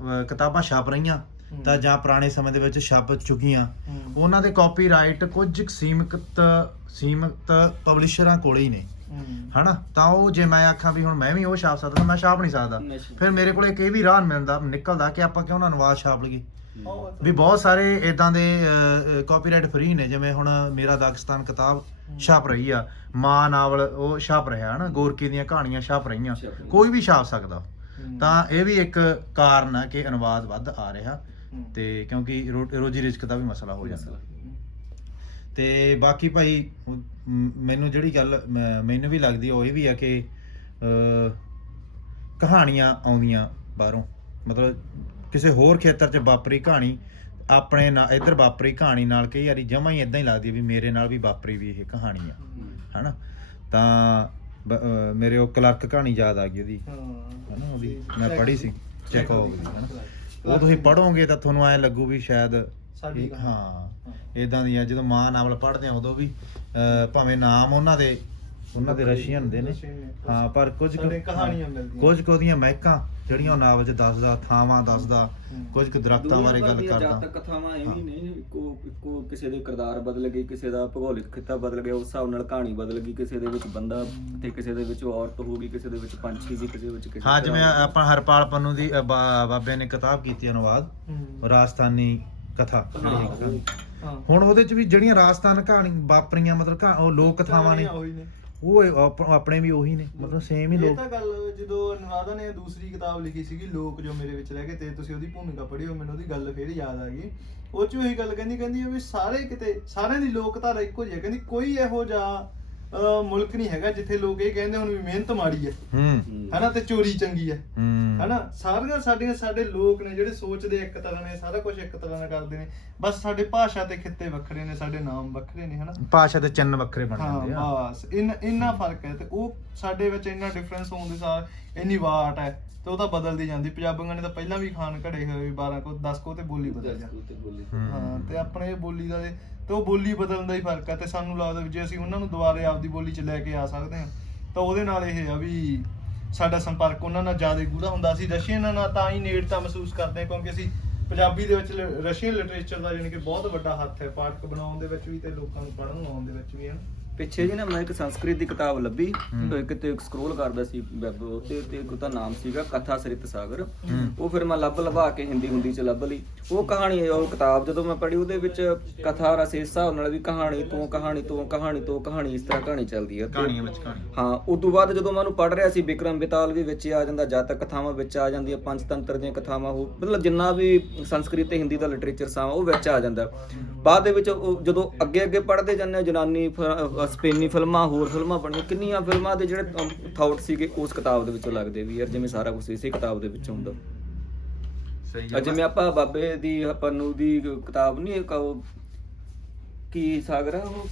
ਅਹ, ਕਿਤਾਬਾਂ ਛਪ ਰਹੀਆਂ। ਤਾਂ ਜਾਂ ਪੁਰਾਣੇ ਸਮੇਂ ਦੇ ਵਿੱਚ ਛਪ ਚੁੱਕੀਆਂ। ਉਹਨਾਂ ਦੇ ਕਾਪੀਰਾਈਟ ਕੁਝ ਸੀਮਿਤ ਸੀਮਿਤ ਪਬਲਿਸ਼ਰਾਂ ਕੋਲੇ ਹੀ ਨੇ। ਹਨਾ ਤਾਂ ਉਹ ਜੇ ਮੈਂ ਆਖਾਂ ਵੀ ਹੁਣ ਮੈਂ ਵੀ ਉਹ ਛਾਪ ਸਕਦਾ ਮੈਂ ਛਾਪ ਨਹੀਂ ਸਕਦਾ। ਫਿਰ ਮੇਰੇ ਕੋਲ ਇੱਕ ਇਹ ਵੀ ਰਾਹ ਮਿਲਦਾ ਨਿਕਲਦਾ ਕਿ ਆਪਾਂ ਕਿਉਂ ਨਾ ਅਨੁਵਾਦ ਛਾਪ ਲਈਏ ਵੀ ਬਹੁਤ ਸਾਰੇ ਇਦਾਂ ਦੇ ਕਾਪੀਰਾਈਟ ਫ੍ਰੀ ਨੇ ਜਿਵੇਂ ਹੁਣ ਮੇਰਾ ਦਾਗਿਸਤਾਨ ਕਿਤਾਬ ਛਾਪ ਰਹੀ ਆ ਮਾਂ ਨਾਵਲ ਉਹ ਛਾਪ ਰਿਹਾ ਹਨਾ ਗੋਰਕੀ ਦੀਆਂ ਕਹਾਣੀਆਂ ਛਾਪ ਰਹੀਆਂ। ਕੋਈ ਵੀ ਛਾਪ ਸਕਦਾ। ਤਾਂ ਇਹ ਵੀ ਇੱਕ ਕਾਰਨ ਆ ਕਿ ਅਨੁਵਾਦ ਵੱਧ ਆ ਰਿਹਾ। ਤੇ ਕਿਉਂਕਿ ਰੋ- ਰੋਜੀ ਰਿਜ਼ਕ ਦਾ ਵੀ ਮਸਲਾ ਹੋ ਜਾਂਦਾ। ਤੇ ਬਾਕੀ ਭਾਈ ਮ- ਮੈਨੂੰ ਜਿਹੜੀ ਗੱਲ ਮ- ਮੈਨੂੰ ਵੀ ਲੱਗਦੀ ਆ ਉਹ ਇਹ ਵੀ ਆ ਕਿ ਅ, ਕਹਾਣੀਆਂ ਆਉਂਦੀਆਂ ਬਾਹਰੋਂ। ਮਤਲਬ ਕਿਸੇ ਹੋਰ ਖੇਤਰ 'ਚ ਵਾਪਰੀ ਕਹਾਣੀ ਆਪਣੇ ਨਾਲ ਇੱਧਰ ਵਾਪਰੀ ਕਹਾਣੀ ਨਾਲ ਕਈ ਵਾਰੀ ਜਮਾਂ ਹੀ ਇਦਾਂ ਹੀ ਲੱਗਦੀ ਵੀ ਮੇਰੇ ਨਾਲ ਵੀ ਵਾਪਰੀ ਵੀ ਇਹ ਕਹਾਣੀ ਆ ਹਨਾ? ਤਾਂ ਬ- ਅ, ਮੇਰੇ ਉਹ ਕਲਰਕ ਕਹਾਣੀ ਯਾਦ ਆ ਗਈ ਉਹਦੀ।
ਹਾਂ।
ਹਨਾ ਉਹਦੀ? ਮੈਂ ਪੜ੍ਹੀ ਸੀ। ਚੈਕੋਵ ਦੀ ਹਨਾ? ਉਹ ਤੁਸੀਂ ਪੜੋਗੇ ਤਾਂ ਤੁਹਾਨੂੰ ਐ ਲੱਗੂ ਵੀ ਸ਼ਾਇਦ
ਸਾਡੀ।
ਹਾਂ ਇਦਾਂ ਦੀਆਂ ਜਦੋਂ ਮਾਂ ਨਾਵਲ ਪੜ੍ਹਦੇ ਆ ਉਦੋਂ ਵੀ ਅਹ, ਭਾਵੇਂ ਨਾਮ ਉਹਨਾਂ ਦੇ ਉਹਨਾਂ ਦੇ ਰਸ਼ੀਅਨ ਦੇ ਨੇ। ਹਾਂ ਪਰ ਕੁਝ ਕੁ-
ਕਹਾਣੀਆਂ ਮਿਲਦੀਆਂ।
ਕੁਝ ਕੁ ਉਹਦੀਆਂ ਮਹਿਕਾਂ ਜਿਹੜੀਆਂ ਉਹ ਨਾਵਲ 'ਚ ਦੱਸਦਾ ਥਾਵਾਂ ਦੱਸਦਾ
ਹੂੰ।
ਕੁਝ ਕੁ ਦਰਖਤਾਂ ਬਾਰੇ ਗੱਲ ਕਰਦਾ
ਜਾਤਕ ਕਥਾਵਾਂ ਐਵੇਂ ਨੇ ਇੱਕੋ ਇੱਕੋ ਕਿਸੇ ਦੇ ਕਿਰਦਾਰ ਬਦਲ ਗਏ ਕਿਸੇ ਦਾ ਭੂਗੋਲਿਕ ਖਿੱਤਾ ਬਦਲ ਗਿਆ ਉਸ ਹਿਸਾਬ ਨਾਲ ਕਹਾਣੀ ਬਦਲ ਗਈ ਕਿਸੇ ਦੇ ਵਿੱਚ ਬੰਦਾ ਤੇ ਕਿਸੇ ਦੇ ਵਿੱਚ ਔਰਤ ਹੋ ਗਈ ਕਿਸੇ ਦੇ ਵਿੱਚ ਪੰਛੀ ਸੀ ਕਿਸੇ ਵਿੱਚ ਕਿਸੇ
ਹਾਂ ਜਿਵੇਂ। ਆਪਾਂ ਹਰਪਾਲ ਪੰਨੂ ਦੀ ਅ, ਬਾ- ਬਾਬੇ ਨੇ ਕਿਤਾਬ ਕੀਤੀ ਅਨੁਵਾਦ
ਹਮ।
ਰਾਜਸਥਾਨੀ ਕਥਾ
ਹਾਂ।
ਹਾਂ।
ਹੁਣ ਉਹਦੇ 'ਚ ਵੀ ਜਿਹੜੀਆਂ ਰਾਜਸਥਾਨ ਕਹਾਣੀ ਵਾਪਰੀਆਂ ਮਤਲਬ ਕਹਾ- ਉਹ ਲੋਕ ਕਥਾਵਾਂ ਨੇ
ਉਹੀ ਨੇ
ਉਹ ਆਪ- ਆਪਣੇ ਵੀ ਉਹੀ ਨੇ ਮਤਲਬ ਸੇਮ ਹੀ
ਇਹ
ਲੋਕ।
ਤਾਂ ਗੱਲ ਜਦੋਂ ਅਨੁਰਾਧਾ ਨੇ ਦੂਸਰੀ ਕਿਤਾਬ ਲਿਖੀ ਸੀਗੀ ਲੋਕ ਜੋ ਮੇਰੇ ਵਿੱਚ ਰਹਿ ਗਏ ਤੇ ਤੁਸੀਂ ਉਹਦੀ ਭੂਮਿਕਾ ਪੜ੍ਹੀ ਹੋ ਮੈਨੂੰ ਉਹਦੀ ਗੱਲ ਫੇਰ ਯਾਦ ਆ ਗਈ। ਉਹ ਚ ਉਹੀ ਗੱਲ ਕਹਿੰਦੀ ਕਹਿੰਦੀ ਆ ਵੀ ਸਾਰੇ ਕਿਤੇ ਸਾਰਿਆਂ ਦੀ ਲੋਕਧਾਰਾ ਇੱਕੋ ਜਿਹੀ ਹੈ ਕਹਿੰਦੀ ਕੋਈ ਇਹੋ ਜਿਹਾ ਮੁਲਕ ਨਹੀਂ ਹੈਗਾ ਜਿੱਥੇ ਲੋਕ ਇਹ ਕਹਿੰਦੇ ਹੁਣ ਵੀ ਮਿਹਨਤ ਮਾੜੀ ਹੈ।
ਹੂੰ।
ਹੂੰ।
ਹਨਾ ਤੇ ਚੋਰੀ ਚੰਗੀ ਹੈ।
ਹੂੰ।
ਹਨਾ? ਸਾਰੀਆਂ ਸਾਡੀਆਂ ਸਾਡੇ ਲੋਕ ਨੇ ਜਿਹੜੇ ਸੋਚਦੇ ਇੱਕ ਤਰ੍ਹਾਂ ਨੇ ਸਾਰਾ ਕੁਝ ਇੱਕ ਤਰ੍ਹਾਂ ਨਾਲ ਕਰਦੇ ਨੇ। ਬਸ ਸਾਡੇ ਭਾਸ਼ਾ ਤੇ ਖਿੱਤੇ ਵੱਖਰੇ ਨੇ ਸਾਡੇ ਨਾਮ ਵੱਖਰੇ ਨੇ ਹਨਾ?
ਭਾਸ਼ਾ ਦੇ ਚਿੰਨ ਵੱਖਰੇ ਬਣ
ਹਾਂ
ਜਾਂਦੇ ਆ।
ਬਸ। ਇੰਨਾ ਇੰਨਾ ਫ਼ਰਕ ਹੈ ਤੇ ਉਹ ਸਾਡੇ ਵਿੱਚ ਇੰਨਾ ਡਿਫਰੈਂਸ ਹੋਣ ਦੇ ਸਾਰ ਇੰਨੀ ਵਾਟ ਹੈ ਤੇ ਉਹ ਤਾਂ ਬਦਲਦੀ ਜਾਂਦੀ ਪੰਜਾਬੀਆਂ ਨੇ ਤਾਂ ਪਹਿਲਾਂ ਵੀ ਖਾਨ ਘੜੇ ਹੋਏ 12 ਕੋ 10 ਕੋ ਤੇ ਬੋਲੀ ਬਦਲ ਜਾਂਦੀ।
ਤੇ ਬੋਲੀ।
ਹੂੰ।
ਤੇ ਆਪਣੇ ਬੋਲੀ ਦਾ ਤੇ ਤੇ ਉਹ ਬੋਲੀ ਬਦਲਣ ਦਾ ਹੀ ਫ਼ਰਕ ਹੈ ਤੇ ਸਾਨੂੰ ਲੱਗਦਾ ਵੀ ਜੇ ਅਸੀਂ ਉਹਨਾਂ ਨੂੰ ਦੁਬਾਰੇ ਆਪਦੀ ਬੋਲੀ 'ਚ ਲੈ ਕੇ ਆ ਸਕਦੇ ਹਾਂ ਤਾਂ ਉਹਦੇ ਨਾਲ ਇਹ ਆ ਵੀ ਸਾਡਾ ਸੰਪਰਕ ਉਹਨਾਂ ਨਾਲ ਜ਼ਿਆਦਾ ਗੂੜਾ ਹੁੰਦਾ। ਸੀ ਰਸ਼ੀਅਨ ਨਾਲ ਤਾਂ ਹੀ ਨੇੜਤਾ ਮਹਿਸੂਸ ਕਰਦੇ ਹਾਂ ਕਿਉਂਕਿ ਅਸੀਂ ਪੰਜਾਬੀ ਦੇ ਵਿੱਚ ਰਸ਼ੀਅਨ ਲਿਟਰੇਚਰ ਦਾ ਯਾਨੀ ਕਿ ਬਹੁਤ ਵੱਡਾ ਹੱਥ ਹੈ ਪਾਠਕ ਬਣਾਉਣ ਦੇ ਵਿੱਚ ਵੀ ਤੇ ਲੋਕਾਂ ਨੂੰ ਪੜ੍ਹਨ ਨੂੰ ਆਉਣ ਦੇ ਵਿੱਚ ਵੀ ਹੈ
ਪਿੱਛੇ ਜੀ ਨਾ ਮੈਂ ਇੱਕ ਸੰਸਕ੍ਰਿਤ ਦੀ ਕਿਤਾਬ ਲੱਭੀ। ਤੇ ਕਿਤੇ ਸਕਰੋਲ ਕਰਦਾ ਸੀ ਵੈਬ ਉੱਤੇ ਤੇ ਇੱਕ ਉਹਦਾ ਨਾਮ ਸੀਗਾ ਕਥਾ ਸਰਿਤ ਸਾਗਰ। ਉਹ ਫਿਰ ਮੈਂ ਲੱਭ ਲਵਾ ਕੇ ਹਿੰਦੀ ਹੁੰਦੀ ਚ ਲੱਭ ਲਈ ਉਹ ਕਹਾਣੀ ਉਹ ਕਿਤਾਬ ਜਦੋਂ ਮੈਂ ਪੜ੍ਹੀ ਉਹਦੇ ਵਿੱਚ ਕਥਾ ਰਸ ਇਸ ਹਿਸਾਬ ਨਾਲ ਵੀ ਕਹਾਣੀ ਤੋਂ ਕਹਾਣੀ ਤੋਂ ਕਹਾਣੀ ਤੋਂ ਕਹਾਣੀ ਇਸ ਤਰ੍ਹਾਂ ਕਹਾਣੀ ਚੱਲਦੀ ਹੈ
ਕਹਾਣੀਆਂ ਵਿੱਚ ਕਹਾਣੀ
ਹਾਂ ਉਸ ਤੋਂ ਬਾਅਦ ਜਦੋਂ ਮੈਂ ਉਹਨੂੰ ਪੜ੍ਹ ਰਿਹਾ ਸੀ ਵਿਕਰਮ ਬਿਤਾਲ ਵੀ ਵਿੱਚ ਆ ਜਾਂਦਾ ਜਾਤਕ ਕਥਾਵਾਂ ਵਿੱਚ ਆ ਜਾਂਦੀਆਂ ਪੰਚਤੰਤਰ ਦੀਆਂ ਕਥਾਵਾਂ ਉਹ ਮਤਲਬ ਜਿੰਨਾ ਵੀ ਸੰਸਕ੍ਰਿਤ ਤੇ ਹਿੰਦੀ ਦਾ ਲਿਟਰੇਚਰ ਸਾਂ ਉਹ ਵਿੱਚ ਆ ਜਾਂਦਾ ਬਾਅਦ ਦੇ ਵਿੱਚ ਉਹ ਜਦੋਂ ਅੱਗੇ ਅੱਗੇ ਪੜ੍ਹਦੇ ਜਾਂਦੇ ਜਨਾਨੀ ਸਪੇਨੀ ਫਿਲਮਾਂ ਹੋਰ ਫਿਲਮਾਂ ਬਣੀਆਂ। ਕਿੰਨੀਆਂ ਫਿਲਮਾਂ ਦੇ ਜਿਹੜੇ ਥਾਟ ਸੀਗੇ ਉਸ ਕਿਤਾਬ ਦੇ ਵਿੱਚੋਂ ਲੱਗਦੇ ਵੀ ਯਾਰ ਜਿਵੇਂ ਸਾਰਾ ਕੁਝ ਇਸੇ ਕਿਤਾਬ ਦੇ ਵਿੱਚੋਂ ਹੁੰਦਾ।
ਸਹੀ
ਅੱਜ ਜਿਵੇਂ ਆਪਾਂ ਬਾਬੇ ਦੀ ਆਪਾਂ ਨੂੰ ਦੀ ਕਿਤਾਬ ਨਹੀਂ ਇੱਕ ਕੀ ਸਾਗਰ ਉਹ?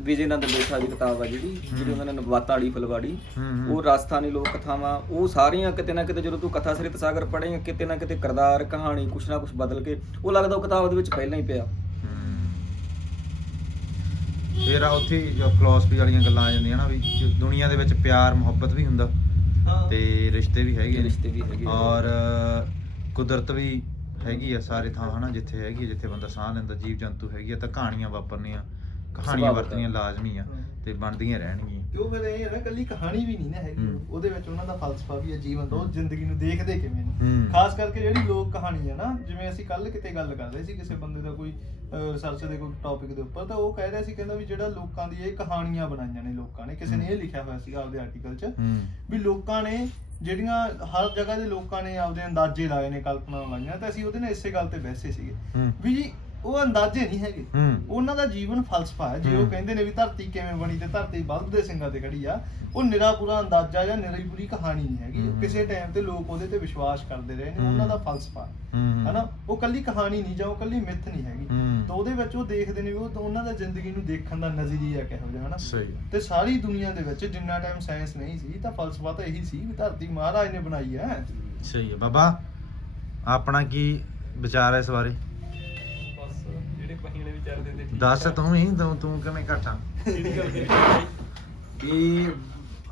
ਵਿਜੇਨੰਦ ਬੇਠਾ ਦੀ ਕਿਤਾਬ ਆ ਜਿਹੜੀ ਜਿਹੜੀ ਉਹਨਾਂ ਨੇ ਨਵਾਤਾ ਵਾਲੀ ਫਲਵਾੜੀ।
ਹੂੰ, ਹੂੰ।
ਉਹ ਰਾਜਸਥਾਨੀ ਲੋਕ ਕਥਾਵਾਂ ਉਹ ਸਾਰੀਆਂ ਕਿਤੇ ਨਾ ਕਿਤੇ ਜਦੋਂ ਤੂੰ ਕਥਾ ਸ੍ਰਿਤ ਸਾਗਰ ਪੜ੍ਹੇਂਗਾ ਕਿਤੇ ਨਾ ਕਿਤੇ ਕਿਰਦਾਰ ਕਹਾਣੀ ਕੁਛ ਨਾ ਕੁਛ ਬਦਲ ਕੇ ਉਹ ਲੱਗਦਾ ਉਹ ਕਿਤਾਬ ਦੇ ਵਿੱਚ ਪਹਿਲਾਂ ਹੀ ਪਿਆ।
ਫਿਰ ਆ ਉੱਥੇ ਫਿਲਾਸਫੀ ਵਾਲੀਆਂ ਗੱਲਾਂ ਆ ਜਾਂਦੀਆਂ ਨਾ ਵੀ ਜੋ ਦੁਨੀਆ ਦੇ ਵਿੱਚ ਪਿਆਰ ਮੁਹੱਬਤ ਵੀ ਹੁੰਦਾ
ਹਾਂ।
ਤੇ ਰਿਸ਼ਤੇ ਵੀ ਹੈਗੇ ਨੇ।
ਰਿਸ਼ਤੇ ਵੀ ਹੈਗੇ ਆ।
ਔਰ ਕੁਦਰਤ ਵੀ ਹੈਗੀ ਆ ਸਾਰੇ ਥਾਂ ਹਨਾ ਜਿੱਥੇ ਹੈਗੀ ਆ ਜਿੱਥੇ ਬੰਦਾ ਸਾਹ ਲੈਂਦਾ ਜੀਵ ਜੰਤੂ ਹੈਗੀ ਆ ਤਾਂ ਕਹਾਣੀਆਂ ਵਾਪਰਨੀਆਂ। ਕਹਾਣੀਆਂ। ਵਰਤਣੀਆਂ ਲਾਜ਼ਮੀ ਆ ਤੇ ਬਣਦੀਆਂ ਰਹਿਣਗੀਆਂ।
ਉਹ ਫਿਰ ਇਹ ਹੈ ਨਾ ਕੱਲੀ ਕਹਾਣੀ ਵੀ ਨਹੀਂ ਨਾ ਹੈਗੀ।
ਹੂੰ।
ਉਹਦੇ ਵਿੱਚ ਉਹਨਾਂ ਦਾ ਫਲਸਫਾ ਵੀ ਹੈ ਜੀਵਨ ਦਾ ਉਹ ਜ਼ਿੰਦਗੀ ਨੂੰ ਦੇਖਦੇ ਕਿਵੇਂ ਨੇ।
ਹੂੰ।
ਖਾਸ ਕਰਕੇ ਜਿਹੜੀ ਲੋਕ ਕਹਾਣੀ ਹੈ ਨਾ ਜਿਵੇਂ ਅਸੀਂ ਕੱਲ ਕਿਤੇ ਗੱਲ ਕਰ ਰਹੇ ਸੀ ਕਿਸੇ ਬੰਦੇ ਦਾ ਕੋਈ ਰਿਸਰਚ ਦੇ ਕੋਈ ਟੌਪਿਕ ਦੇ ਉੱਪਰ ਤਾਂ ਉਹ ਕਹਿ ਰਿਹਾ ਸੀ ਕਹਿੰਦਾ ਵੀ ਜਿਹੜਾ ਲੋਕਾਂ ਦੀ ਇਹ ਕਹਾਣੀਆਂ ਬਣਾਈਆਂ ਨੇ ਲੋਕਾਂ ਨੇ ਕਿਸੇ ਨੇ ਇਹ ਲਿਖਿਆ ਹੋਇਆ ਸੀਗਾ ਆਪਦੇ ਆਰਟੀਕਲ 'ਚ
ਹੂੰ।
ਵੀ ਲੋਕਾਂ ਨੇ ਜਿਹੜੀਆਂ ਹਰ ਜਗ੍ਹਾ ਦੇ ਲੋਕਾਂ ਨੇ ਆਪਦੇ ਅੰਦਾਜ਼ੇ ਲਾਏ ਨੇ ਕਲਪਨਾ ਲਾਈਆਂ ਤਾਂ ਅਸੀਂ ਉਹਦੇ ਨਾਲ ਇਸੇ ਗੱਲ ਤੇ ਬੈਸੇ ਸੀਗੇ।
ਹੂੰ।
ਵੀ ਜੀ ਉਹ ਅੰਦਾਜ਼ੇ ਨਹੀਂ ਹੈਗੇ।
ਹੂੰ।
ਉਹਨਾਂ ਦਾ ਜੀਵਨ ਫਲਸਫਾ ਹੈ। ਜੇ ਉਹ
ਹੂੰ।
ਕਹਿੰਦੇ ਨੇ ਵੀ ਧਰਤੀ ਕਿਵੇਂ ਬਣੀ ਤੇ ਧਰਤੀ ਬਲਦ ਸਿੰਘਾਂ ਤੇ ਖੜੀ ਆ ਉਹ ਨਿਰਾ ਪੂਰਾ ਅੰਦਾਜ਼ਾ ਜਾਂ ਨਿਰੀ ਪੂਰੀ ਕਹਾਣੀ ਨਹੀਂ ਹੈਗੀ।
ਹੂੰ।
ਕਿਸੇ ਟਾਈਮ ਤੇ ਲੋਕ ਉਹਦੇ ਤੇ ਵਿਸ਼ਵਾਸ ਕਰਦੇ ਰਹੇ ਨੇ।
ਹੂੰ।
ਉਹਨਾਂ ਦਾ ਫਲਸਫਾ
ਹੂੰ।
ਹਨਾ? ਉਹ ਕੱਲੀ ਕਹਾਣੀ ਨਹੀਂ ਜਾਂ ਉਹ ਕੱਲੀ ਮਿੱਥ ਨਹੀਂ ਹੈਗੀ।
ਹੂੰ।
ਤਾਂ ਉਹਦੇ ਵਿੱਚ ਉਹ ਦੇਖਦੇ ਨੇ ਵੀ ਉਹ ਤਾਂ ਉਹਨਾਂ ਦਾ ਜ਼ਿੰਦਗੀ ਨੂੰ ਦੇਖਣ ਦਾ ਨਜ਼ਰੀਆ ਕਿਹੋ ਜਿਹਾ ਹਨਾ?
ਸਹੀ
ਤੇ ਸਾਰੀ ਦੁਨੀਆ ਦੇ ਵਿੱਚ ਜਿੰਨਾ ਟਾਈਮ ਸਾਇੰਸ ਨਹੀਂ ਸੀ ਤਾਂ ਫਲਸਫਾ ਤਾਂ ਇਹੀ ਸੀ ਵੀ ਧਰਤੀ ਮਹਾਰਾਜ ਨੇ ਬਣਾਈ ਹੈ।
ਸਹੀ ਹੈ। ਬਾਬਾ ਆਪਣਾ ਕੀ ਵਿਚਾਰ ਹੈ ਇਸ ਬਾਰੇ?
ਤੇ
ਦੱਸ। ਤੂੰ ਹੀ ਤੂੰ ਤੂੰ ਕਿਵੇਂ ਘਟਾਂ?
ਜਿਹੜੀ ਗੱਲ
ਇਹ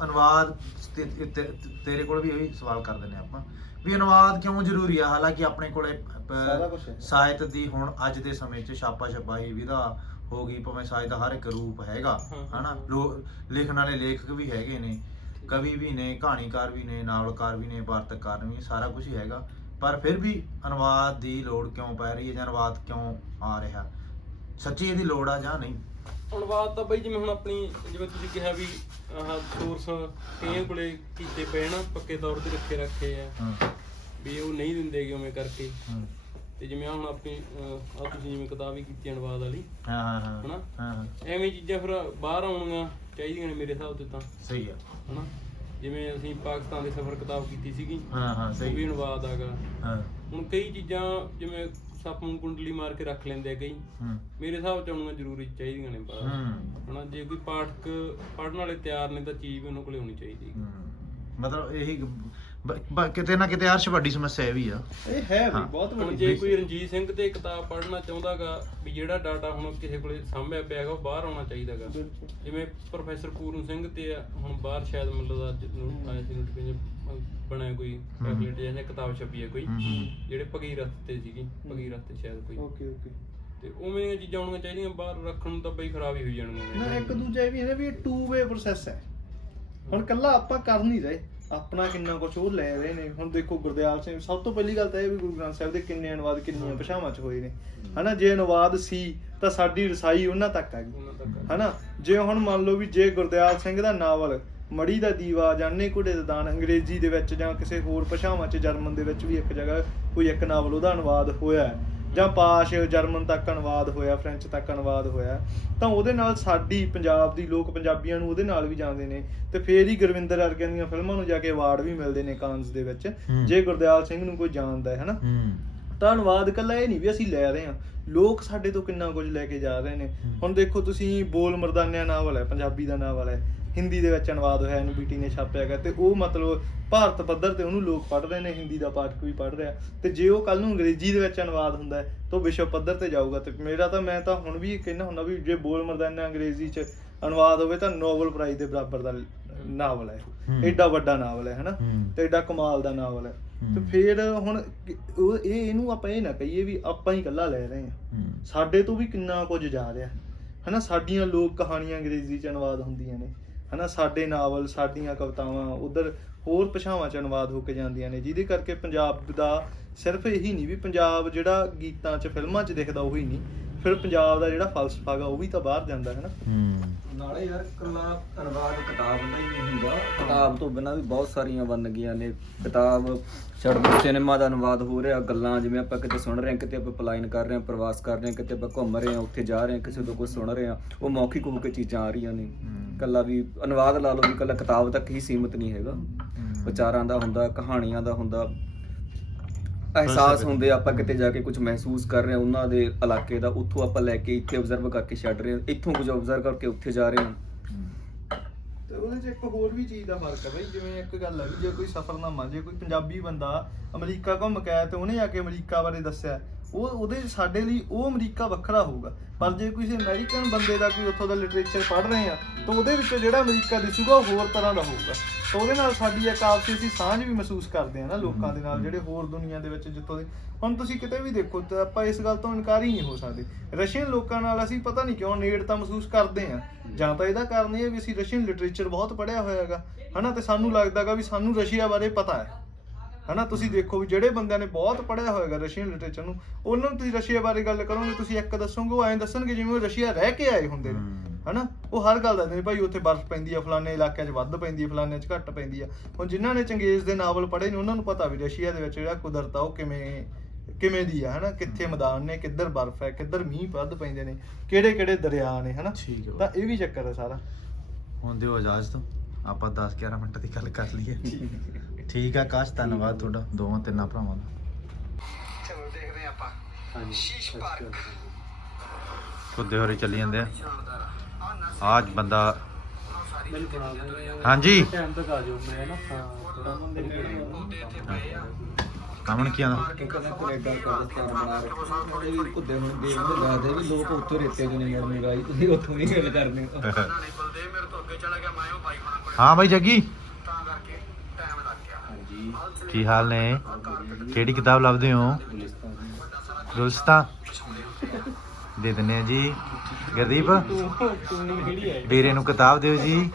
ਅਨੁਵਾਦ ਤੇ- ਤੇ- ਤੇ- ਤੇਰੇ ਕੋਲ ਵੀ ਇਹੀ ਸਵਾਲ ਕਰ ਦਿੰਦੇ ਆਪਾਂ। ਵੀ ਅਨੁਵਾਦ ਕਿਉਂ ਜ਼ਰੂਰੀ ਆ? ਹਾਲਾਂਕਿ ਆਪਣੇ ਕੋਲੇ ਪ-
ਸਾਰਾ ਕੁਛ ਹੈ।
ਸਾਹਿਤ ਦੀ ਹੁਣ ਅੱਜ ਦੇ ਸਮੇਂ 'ਚ ਛਾਪਾ ਛਪਾਈ ਵਿਧਾ ਹੋ ਗਈ ਭਾਵੇਂ ਸਾਹਿਤ ਦਾ ਹਰ ਇੱਕ ਰੂਪ ਹੈਗਾ
ਹਾਂ, ਹਾਂ,
ਹਨਾ?
ਹਾਂ।
ਲੋ- ਲਿਖਣ ਵਾਲੇ ਲੇਖਕ ਵੀ ਹੈਗੇ ਨੇ ਕਵੀ ਵੀ ਨੇ ਕਹਾਣੀਕਾਰ ਵੀ ਨੇ ਨਾਵਲਕਾਰ ਵੀ ਨੇ ਵਾਰਤਕਾਰ ਵੀ ਸਾਰਾ ਕੁਝ ਹੀ ਹੈਗਾ। ਪਰ ਫਿਰ ਵੀ ਅਨੁਵਾਦ ਦੀ ਲੋੜ ਕਿਉਂ ਪੈ ਰਹੀ ਹੈ ਜਾਂ ਅਨੁਵਾਦ ਕਿਉਂ ਆ ਰਿਹਾ? ਸੱਚੀ ਇਹਦੀ ਲੋੜ ਆ ਜਾਂ ਨਹੀਂ?
ਅਨੁਵਾਦ ਤਾਂ ਬਾਈ ਜਿਵੇਂ ਹੁਣ ਆਪਣੀ ਜਿਵੇਂ ਤੁਸੀਂ ਕਿਹਾ ਵੀ ਆਹ ਸੋਰਸ ਕਈਆਂ ਕੋਲੇ ਕੀਤੇ ਪਏ ਨਾ ਪੱਕੇ ਤੌਰ ਤੇ ਰੱਖੇ ਰੱਖੇ ਆ।
ਹਾਂ।
ਵੀ ਉਹ ਨਹੀਂ ਦਿੰਦੇਗੇ ਉਵੇਂ ਕਰਕੇ।
ਹਾਂ।
ਤੇ ਜਿਵੇਂ ਆਹ ਹੁਣ ਆਪਣੀ ਆ ਤੁਸੀਂ ਜਿਵੇਂ ਕਿਤਾਬ ਵੀ ਕੀਤੀ ਅਨੁਵਾਦ ਵਾਲੀ।
ਹਾਂ ਹਾਂ ਹਾਂ।
ਹਨਾ?
ਹਾਂ ਹਾਂ।
ਐਵੇਂ ਚੀਜ਼ਾਂ ਫਿਰ ਬਾਹਰ ਆਉਣੀਆਂ ਚਾਹੀਦੀਆਂ ਨੇ ਮੇਰੇ ਹਿਸਾਬ ਤੇ ਤਾਂ।
ਸਹੀ ਆ।
ਹਨਾ? ਜਿਵੇਂ ਅਸੀਂ ਪਾਕਿਸਤਾਨ ਦੇ ਸਫ਼ਰ ਕਿਤਾਬ ਕੀਤੀ ਸੀਗੀ।
ਹਾਂ ਹਾਂ
ਉਹ ਵੀ
ਸਹੀ
ਅਨੁਵਾਦ ਆਗਾ
ਹਾਂ।
ਹੁਣ ਕਈ ਚੀਜ਼ਾਂ ਜਿਵੇਂ ਸੱਪ ਨੂੰ ਕੁੰਡਲੀ ਮਾਰ ਕੇ ਰੱਖ ਲੈਂਦੇ ਆ ਕਈ।
ਹੂੰ।
ਮੇਰੇ ਹਿਸਾਬ ਚ ਆਉਣੀਆਂ ਜ਼ਰੂਰੀ ਚਾਹੀਦੀਆਂ ਨੇ ਬਾਹਰ।
ਹੂੰ।
ਹਨਾ ਜੇ ਕੋਈ ਪਾਠਕ ਪੜਨ ਵਾਲੇ ਤਿਆਰ ਨੇ ਤਾਂ ਚੀਜ਼ ਵੀ ਉਹਨਾਂ ਕੋਲੇ ਹੋਣੀ ਚਾਹੀਦੀ ਹੈ।
ਹੂੰ। ਮਤਲਬ ਇਹੀ ਬ- ਬ- ਕਿਤੇ ਨਾ ਕਿਤੇ ਅਰਸ਼ ਵੱਡੀ ਸਮੱਸਿਆ ਇਹ ਵੀ ਆ।
ਇਹ ਹੈ ਵੀ
ਹਾਂ।
ਬਹੁਤ
ਹੁਣ
ਵੱਡੀ
ਜੇ ਕੋਈ ਰਣਜੀਤ ਸਿੰਘ ਤੇ ਕਿਤਾਬ ਪੜ੍ਹਨਾ ਚਾਹੁੰਦਾਗਾ ਵੀ ਜਿਹੜਾ ਡਾਟਾ ਹੁਣ ਕਿਸੇ ਕੋਲੇ ਸਾਂਭਿਆ ਪਿਆ ਹੈਗਾ ਉਹ ਬਾਹਰ ਆਉਣਾ ਚਾਹੀਦਾਗਾ।
ਬਿਲਕੁਲ।
ਜਿਵੇਂ ਪ੍ਰੋਫੈਸਰ ਪੂਰਨ ਸਿੰਘ ਤੇ ਆ, ਹੁਣ ਬਾਹਰ ਸ਼ਾਇਦ ਮਤਲਬ ਦਾ ਜਿਹਨੂੰ ਆਇਆ ਸੀ notification, ਬਣਿਆ ਕੋਈ ਪੈਫਲੇਟ ਜਾਂ ਕਿਤਾਬ ਛਪੀ ਹੈ ਕੋਈ।
ਹੂੰ, ਹੂੰ।
ਜਿਹੜੇ ਭਗੀਰਥ ਤੇ ਸੀਗੀ ਭਗੀਰਥ ਤੇ ਸ਼ਾਇਦ ਕੋਈ।
Okay okay.
ਤੇ ਉਵੇਂ ਦੀਆਂ ਚੀਜ਼ਾਂ ਆਉਣੀਆਂ ਚਾਹੀਦੀਆਂ ਬਾਹਰ ਰੱਖਣ ਨੂੰ ਤਾਂ ਬਈ ਖਰਾਬ ਹੀ ਹੋਈ ਜਾਣਗੀਆਂ। ਨੇ।
ਨਾ ਇੱਕ ਦੂਜਾ ਇਹ ਵੀ ਹੈ ਨਾ ਵੀ ਇਹ ਟੂ ਵੇ ਪ੍ਰੋਸੈਸ ਹੈ। ਹੁਣ ਕੱਲਾ ਆਪਾਂ ਕਰ ਨਹੀਂ ਰਹੇ। ਆਪਣਾ ਕਿੰਨਾ ਕੁਝ ਉਹ ਲੈ ਰਹੇ ਨੇ। ਹੁਣ ਦੇਖੋ ਗੁਰਦਿਆਲ ਸਿੰਘ ਸਭ ਤੋਂ ਪਹਿਲੀ ਗੱਲ ਤਾਂ ਇਹ ਵੀ ਗੁਰੂ ਗ੍ਰੰਥ ਸਾਹਿਬ ਦੇ ਕਿੰਨੇ ਅਨੁਵਾਦ ਕਿੰਨੀਆਂ ਭਾਸ਼ਾਵਾਂ 'ਚ ਹੋਏ ਨੇ। ਹਨਾ ਜੇ ਅਨੁਵਾਦ ਸੀ ਤਾਂ ਸਾਡੀ ਰਸਾਈ ਉਹਨਾਂ ਤੱਕ ਆ ਗਈ। ਹਨਾ ਜੇ ਹੁਣ ਮੰਨ ਲਓ ਵੀ ਜੇ ਗੁਰਦਿਆਲ ਸਿੰਘ ਦਾ ਨਾਵਲ ਮੜੀ ਦਾ ਦੀਵਾ ਜਾਨੇ ਕੁੜੇ ਦਾ ਦਾਨ ਅੰਗਰੇਜ਼ੀ ਦੇ ਵਿੱਚ ਜਾਂ ਕਿਸੇ ਹੋਰ ਭਾਸ਼ਾਵਾਂ 'ਚ ਜਰਮਨ ਦੇ ਵਿੱਚ ਵੀ ਇੱਕ ਜਗ੍ਹਾ ਕੋਈ ਇੱਕ ਨਾਵਲ ਉਹਦਾ ਅਨੁਵਾਦ ਹੋਇਆ ਹੈ। ਜਾਂ ਪਾਸ਼ ਜਰਮਨ ਤੱਕ ਅਨੁਵਾਦ ਹੋਇਆ ਫ੍ਰੈਂਚ ਤੱਕ ਅਨੁਵਾਦ ਹੋਇਆ ਤਾਂ ਉਹਦੇ ਨਾਲ ਸਾਡੀ ਪੰਜਾਬ ਦੀ ਲੋਕ ਪੰਜਾਬੀਆਂ ਨੂੰ ਉਹਦੇ ਨਾਲ ਵੀ ਜਾਂਦੇ ਨੇ ਤੇ ਫੇਰ ਹੀ ਗੁਰਵਿੰਦਰ ਵਰਗਿਆਂ ਦੀਆਂ ਫਿਲਮਾਂ ਨੂੰ ਜਾ ਕੇ ਅਵਾਰਡ ਵੀ ਮਿਲਦੇ ਨੇ ਕਾਨਸ ਦੇ ਵਿੱਚ। ਜੇ ਗੁਰਦਿਆਲ ਸਿੰਘ ਨੂੰ ਕੋਈ ਜਾਣਦਾ ਹੈ ਹਨਾ? ਤਾਂ ਅਨੁਵਾਦ ਕੱਲਾ ਇਹ ਨਹੀਂ ਵੀ ਅਸੀਂ ਲੈ ਰਹੇ ਹਾਂ ਲੋਕ ਸਾਡੇ ਤੋਂ ਕਿੰਨਾ ਕੁਝ ਲੈ ਕੇ ਜਾ ਰਹੇ ਨੇ। ਹੁਣ ਦੇਖੋ ਤੁਸੀਂ ਬੋਲ ਮਰਦਾਨਿਆ ਨਾਵਲ ਹੈ ਪੰਜਾਬੀ ਦਾ ਨਾਵਲ ਹੈ ਹਿੰਦੀ ਦੇ ਵਿੱਚ ਅਨੁਵਾਦ ਹੋਇਆ ਐਨਬੀਟੀ ਨੇ ਛਾਪਿਆ ਗਿਆ ਤੇ ਉਹ ਮਤਲਬ ਭਾਰਤ ਪੱਧਰ ਤੇ ਉਹਨੂੰ ਲੋਕ ਪੜ੍ਹ ਰਹੇ ਨੇ ਹਿੰਦੀ ਦਾ ਪਾਠਕ ਵੀ ਪੜ੍ਹ ਰਿਹਾ। ਤੇ ਜੇ ਉਹ ਕੱਲ ਨੂੰ ਅੰਗਰੇਜ਼ੀ ਦੇ ਵਿੱਚ ਅਨੁਵਾਦ ਹੁੰਦਾ ਹੈ ਤਾਂ ਵਿਸ਼ਵ ਪੱਧਰ ਤੇ ਜਾਊਗਾ। ਤੇ ਮੇਰਾ ਤਾਂ ਮੈਂ ਤਾਂ ਹੁਣ ਵੀ ਕਹਿੰਦਾ ਹੁੰਦਾ ਵੀ ਜੇ ਬੋਲ ਮਰਦਾਨਾ ਅੰਗਰੇਜ਼ੀ ਚ ਅਨੁਵਾਦ ਹੋਵੇ ਤਾਂ ਨੋਬਲ ਪ੍ਰਾਈਜ਼ ਦੇ ਬਰਾਬਰ ਦਾ ਨਾਵਲ ਹੈ। ਐਡਾ ਵੱਡਾ ਨਾਵਲ ਹੈ ਹਨਾ। ਤੇ ਐਡਾ ਕਮਾਲ ਦਾ ਨਾਵਲ ਹੈ। ਤੇ। ਫਿਰ ਹੁਣ ਉਹ ਇਹ ਇਹਨੂੰ ਆਪਾਂ ਇਹ ਨਾ ਕਹੀਏ ਵੀ ਆਪਾਂ ਹੀ ਇਕੱਲਾ ਲੈ ਰਹੇ ਹਾਂ।
ਹੂੰ।
ਸਾਡੇ ਤੋਂ ਵੀ ਕਿੰਨਾ ਕੁਝ ਜਾ ਰਿਹਾ। ਹਨਾ? ਸਾਡੀਆਂ ਲੋਕ ਕਹਾਣੀਆਂ ਅੰਗਰੇਜ਼ੀ ਚ ਅਨੁਵਾਦ ਹੁੰਦੀਆਂ ਨੇ। ਹਨਾ, ਸਾਡੇ ਨਾਵਲ, ਸਾਡੀਆਂ ਕਵਿਤਾਵਾਂ, ਉਧਰ ਹੋਰ ਭਾਸ਼ਾਵਾਂ ਚ ਅਨੁਵਾਦ ਹੋ ਕੇ ਜਾਂਦੀਆਂ ਨੇ, ਜਿਹਦੇ ਕਰਕੇ ਪੰਜਾਬ ਦਾ ਸਿਰਫ ਇਹੀ ਨਹੀਂ ਵੀ ਪੰਜਾਬ ਜਿਹੜਾ ਗੀਤਾਂ ਚ, ਫਿਲਮਾਂ ਚ ਦਿਖਦਾ, ਉਹੀ ਨਹੀਂ, ਫਿਰ ਪੰਜਾਬ ਦਾ ਜਿਹੜਾ ਫਲਸਫਾ ਗਾ, ਉਹ ਵੀ ਤਾਂ ਬਾਹਰ ਜਾਂਦਾ ਹੈ। ਨਾ
ਨਾਲੇ ਯਾਰ ਕੱਲਾ ਅਨੁਵਾਦ ਕਿਤਾਬ ਦਾ ਹੀ ਨਹੀਂ ਹੁੰਦਾ। ਕਿਤਾਬ ਤੋਂ ਬਿਨਾਂ ਵੀ ਬਹੁਤ ਸਾਰੀਆਂ ਵੰਨਗੀਆਂ ਨੇ। ਕਿਤਾਬ ਛੱਡ ਸਿਨੇਮਾ ਦਾ ਅਨੁਵਾਦ ਹੋ ਰਿਹਾ ਗੱਲਾਂ ਜਿਵੇਂ ਆਪਾਂ ਕਿਤੇ ਸੁਣ ਰਹੇ ਹਾਂ ਕਿਤੇ ਆਪਾਂ ਪਲਾਇਨ ਕਰ ਰਹੇ ਹਾਂ ਪ੍ਰਵਾਸ ਕਰ ਰਹੇ ਹਾਂ ਕਿਤੇ ਆਪਾਂ ਘੁੰਮ ਰਹੇ ਹਾਂ ਉੱਥੇ ਜਾ ਰਹੇ ਹਾਂ ਕਿਸੇ ਤੋਂ ਕੁਝ ਸੁਣ ਰਹੇ ਹਾਂ ਉਹ ਮੌਖਿਕ ਹੋ ਕੇ ਚੀਜ਼ਾਂ ਆ ਰਹੀਆਂ ਨੇ। ਕੱਲਾ ਵੀ ਅਨੁਵਾਦ ਲਾ ਲਓ ਵੀ ਕੱਲਾ ਕਿਤਾਬ ਤੱਕ ਹੀ ਸੀਮਿਤ ਨਹੀਂ ਹੈਗਾ। ਵਿਚਾਰਾਂ ਦਾ ਹੁੰਦਾ ਕਹਾਣੀਆਂ ਦਾ ਹੁੰਦਾ ਅਹਿਸਾਸ ਹੁੰਦੇ ਆ, ਆਪਾਂ ਕਿਤੇ ਜਾ ਕੇ ਕੁਝ ਮਹਿਸੂਸ ਕਰ ਰਹੇ ਹਾਂ ਉਹਨਾਂ ਦੇ ਇਲਾਕੇ ਦਾ ਉੱਥੋਂ ਆਪਾਂ ਲੈ ਕੇ ਇੱਥੇ ਆਬਜ਼ਰਵ ਕਰਕੇ ਛੱਡ ਰਹੇ ਹਾਂ ਇੱਥੋਂ ਕੁਝ ਆਬਜ਼ਰਵ ਕਰਕੇ ਉੱਥੇ ਜਾ ਰਹੇ ਹਾਂ।
ਤੇ ਉਹਦੇ 'ਚ ਇੱਕ ਹੋਰ ਵੀ ਚੀਜ਼ ਦਾ ਫ਼ਰਕ ਹੈ ਬਈ ਜਿਵੇਂ ਇੱਕ ਗੱਲ ਹੈ ਵੀ ਜੇ ਕੋਈ ਸਫਰਨਾਮਾ ਜੇ ਕੋਈ ਪੰਜਾਬੀ ਬੰਦਾ ਅਮਰੀਕਾ ਘੁੰਮ ਕੇ ਆਇਆ ਤੇ ਉਹਨੇ ਆ ਕੇ ਅਮਰੀਕਾ ਬਾਰੇ ਦੱਸਿਆ ਉਹ ਉਹਦੇ ਸਾਡੇ ਲਈ ਉਹ ਅਮਰੀਕਾ ਵੱਖਰਾ ਹੋਊਗਾ। ਪਰ ਜੇ ਕਿਸੇ ਅਮਰੀਕਨ ਬੰਦੇ ਦਾ ਕੋਈ ਉੱਥੋਂ ਦਾ ਲਿਟਰੇਚਰ ਪੜ੍ਹ ਰਹੇ ਆ ਤਾਂ ਉਹਦੇ ਵਿੱਚ ਜਿਹੜਾ ਅਮਰੀਕਾ ਦਿਸੂਗਾ ਉਹ ਹੋਰ ਤਰ੍ਹਾਂ ਦਾ ਹੋਊਗਾ। ਤਾਂ ਉਹਦੇ ਨਾਲ ਸਾਡੀ ਇੱਕ ਆਪਸੀ ਅਸੀਂ ਸਾਂਝ ਵੀ ਮਹਿਸੂਸ ਕਰਦੇ ਆ ਨਾ ਲੋਕਾਂ ਦੇ ਨਾਲ ਜਿਹੜੇ ਹੋਰ ਦੁਨੀਆ ਦੇ ਵਿੱਚ ਜਿੱਥੋਂ ਦੇ। ਹੁਣ ਤੁਸੀਂ ਕਿਤੇ ਵੀ ਦੇਖੋ ਤਾਂ ਆਪਾਂ ਇਸ ਗੱਲ ਤੋਂ ਇਨਕਾਰ ਹੀ ਨਹੀਂ ਹੋ ਸਕਦੇ। ਰਸ਼ੀਅਨ ਲੋਕਾਂ ਨਾਲ ਅਸੀਂ ਪਤਾ ਨਹੀਂ ਕਿਉਂ ਨੇੜਤਾ ਮਹਿਸੂਸ ਕਰਦੇ ਆ। ਜਾਂ ਤਾਂ ਇਹਦਾ ਕਾਰਨ ਇਹ ਹੈ ਵੀ ਅਸੀਂ ਰਸ਼ੀਅਨ ਲਿਟਰੇਚਰ ਬਹੁਤ ਪੜ੍ਹਿਆ ਹੋਇਆ ਹੈਗਾ। ਹਨਾ ਤੇ ਸਾਨੂੰ ਲੱਗਦਾਗਾ ਵੀ ਸਾਨੂੰ ਰਸ਼ੀਆ ਬਾਰੇ ਪਤਾ ਹੈ। ਹਨਾ ਤੁਸੀਂ ਦੇਖੋ ਵੀ ਜਿਹੜੇ ਬੰਦਿਆਂ ਨੇ ਬਹੁਤ ਪੜ੍ਹਿਆ ਹੋਏਗਾ ਰਸ਼ੀਅਨ ਲਿਟਰੇਚਰ ਨੂੰ ਉਹਨਾਂ ਨੂੰ ਤੁਸੀਂ ਰਸ਼ੀਆ ਬਾਰੇ ਗੱਲ ਕਰੋਗੇ ਤੁਸੀਂ ਇੱਕ ਦੱਸੋਗੇ ਉਹ ਐਂ ਦੱਸਣਗੇ ਜਿਵੇਂ ਉਹ ਰਸ਼ੀਆ ਰਹਿ ਕੇ ਆਏ ਹੁੰਦੇ ਨੇ ਹਨਾ ਉਹ ਹਰ ਗੱਲ ਦੱਸਦੇ ਨੇ ਭਾਈ ਉੱਥੇ ਬਰਫ਼ ਪੈਂਦੀ ਆ ਫਲਾਣੇ ਇਲਾਕਿਆਂ 'ਚ ਵੱਧ ਪੈਂਦੀ ਆ ਫਲਾਣੇ 'ਚ ਘੱਟ ਪੈਂਦੀ ਆ। ਹੁਣ ਜਿਨ੍ਹਾਂ ਨੇ ਚੰਗੇਜ਼ ਦੇ ਨਾਵਲ ਪੜ੍ਹੇ ਨੇ ਉਹਨਾਂ ਨੂੰ ਪਤਾ ਵੀ ਰਸ਼ੀਆ ਦੇ ਵਿੱਚ ਜਿਹੜਾ ਕੁਦਰਤ ਆ ਉਹ ਕਿਵੇਂ ਕਿਵੇਂ ਦੀ ਆ ਹਨਾ ਕਿੱਥੇ ਮੈਦਾਨ ਨੇ ਕਿੱਧਰ ਬਰਫ਼ ਹੈ ਕਿੱਧਰ ਮੀਂਹ ਵੱਧ ਪੈਂਦੇ ਨੇ ਕਿਹੜੇ ਕਿਹੜੇ ਦਰਿਆ ਨੇ ਹਨਾ? ਤਾਂ ਇਹ ਵੀ ਚੱਕਰ ਹੈ ਸਾਰਾ।
ਹੁਣ ਦਿਓ ਇਜਾਜ਼ਤ ਤੋਂ ਆਪਾਂ 10 11 ਮਿੰਟ ਦੀ ਗੱਲ ਕਰ ਲਈਏ। ਠੀਕ ਆ ਕਾਸ਼ ਧੰਨਵਾਦ ਤੁਹਾਡਾ ਦੋਵਾਂ ਤਿੰਨਾਂ ਭਰਾਵਾਂ ਦਾ।
ਚਲੋ ਦੇਖਦੇ ਆਪਾਂ।
ਖੁੱਦੇ ਹੋਰੇ ਚੱਲੀ ਜਾਂਦੇ ਆ। ਆਜ ਬੰਦਾ ਹਾਂਜੀ।
ਟਾਈਮ ਤੱਕ ਆ ਜਾਓ ਮੈਂ ਨਾ ਹਾਂ ਥੋੜਾ ਮੰਦਰ
ਕਾਮਣ ਕੀ ਆਂਦਾ
ਕਹਿੰਦਾ ਕੈਨੇਡਾ ਪਾਕਿਸਤਾਨ ਬਣਾ ਰਹੇ ਵੀ ਕੁੱਦੇ ਹੁਣ ਦੇਖਦੇ ਦੱਸਦੇ ਵੀ ਲੋਕ ਉੱਥੋਂ ਰੇਤੇ ਚੋਂ ਨਹੀਂ ਗਰਮੀ ਗਾਈ ਤੁਸੀਂ ਉੱਥੋਂ ਨਹੀਂ ਗੱਲ ਕਰਨੀ।
ਹਾਂ ਬਾਈ ਜੱਗੀ। ਕੀ ਹਾਲ ਨੇ? ਕਿਹੜੀ ਕਿਤਾਬ ਲੱਭਦੇ ਹੋ? ਗੁਲਸਤਾ। ਦੇ ਦਿੰਨੇ ਆ ਜੀ। ਗੁਰਦੀਪ ਵੀਰੇ ਨੂੰ ਕਿਤਾਬ ਦਿਓ ਜੀ।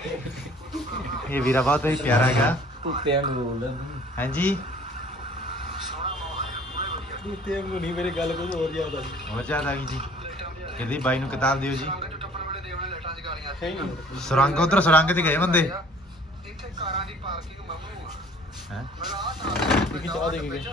ਇਹ ਵੀਰਾ ਬਹੁਤ ਹੀ ਪਿਆਰਾ ਹੈਗਾ।
ਕੁੱਤਿਆਂ ਨੂੰ ਬੋਲਦਾ
ਹਾਂਜੀ।
ਤੇ ਨਹੀਂ ਮੇਰੇ ਗੱਲ ਕੁਝ ਹੋਰ ਜ਼ਿਆਦਾ
ਹੋ ਜਾਂਦਾ ਜੀ। ਗੁਰਦੀਪ ਬਾਈ ਨੂੰ ਕਿਤਾਬ ਦਿਓ ਜੀ। ਸੁਰੰਗ ਉਧਰ ਸੁਰੰਗ 'ਚ ਗਏ ਬੰਦੇ। ਹੈ
ਚਾਹ ਦੇ ਕੇ ਗਏ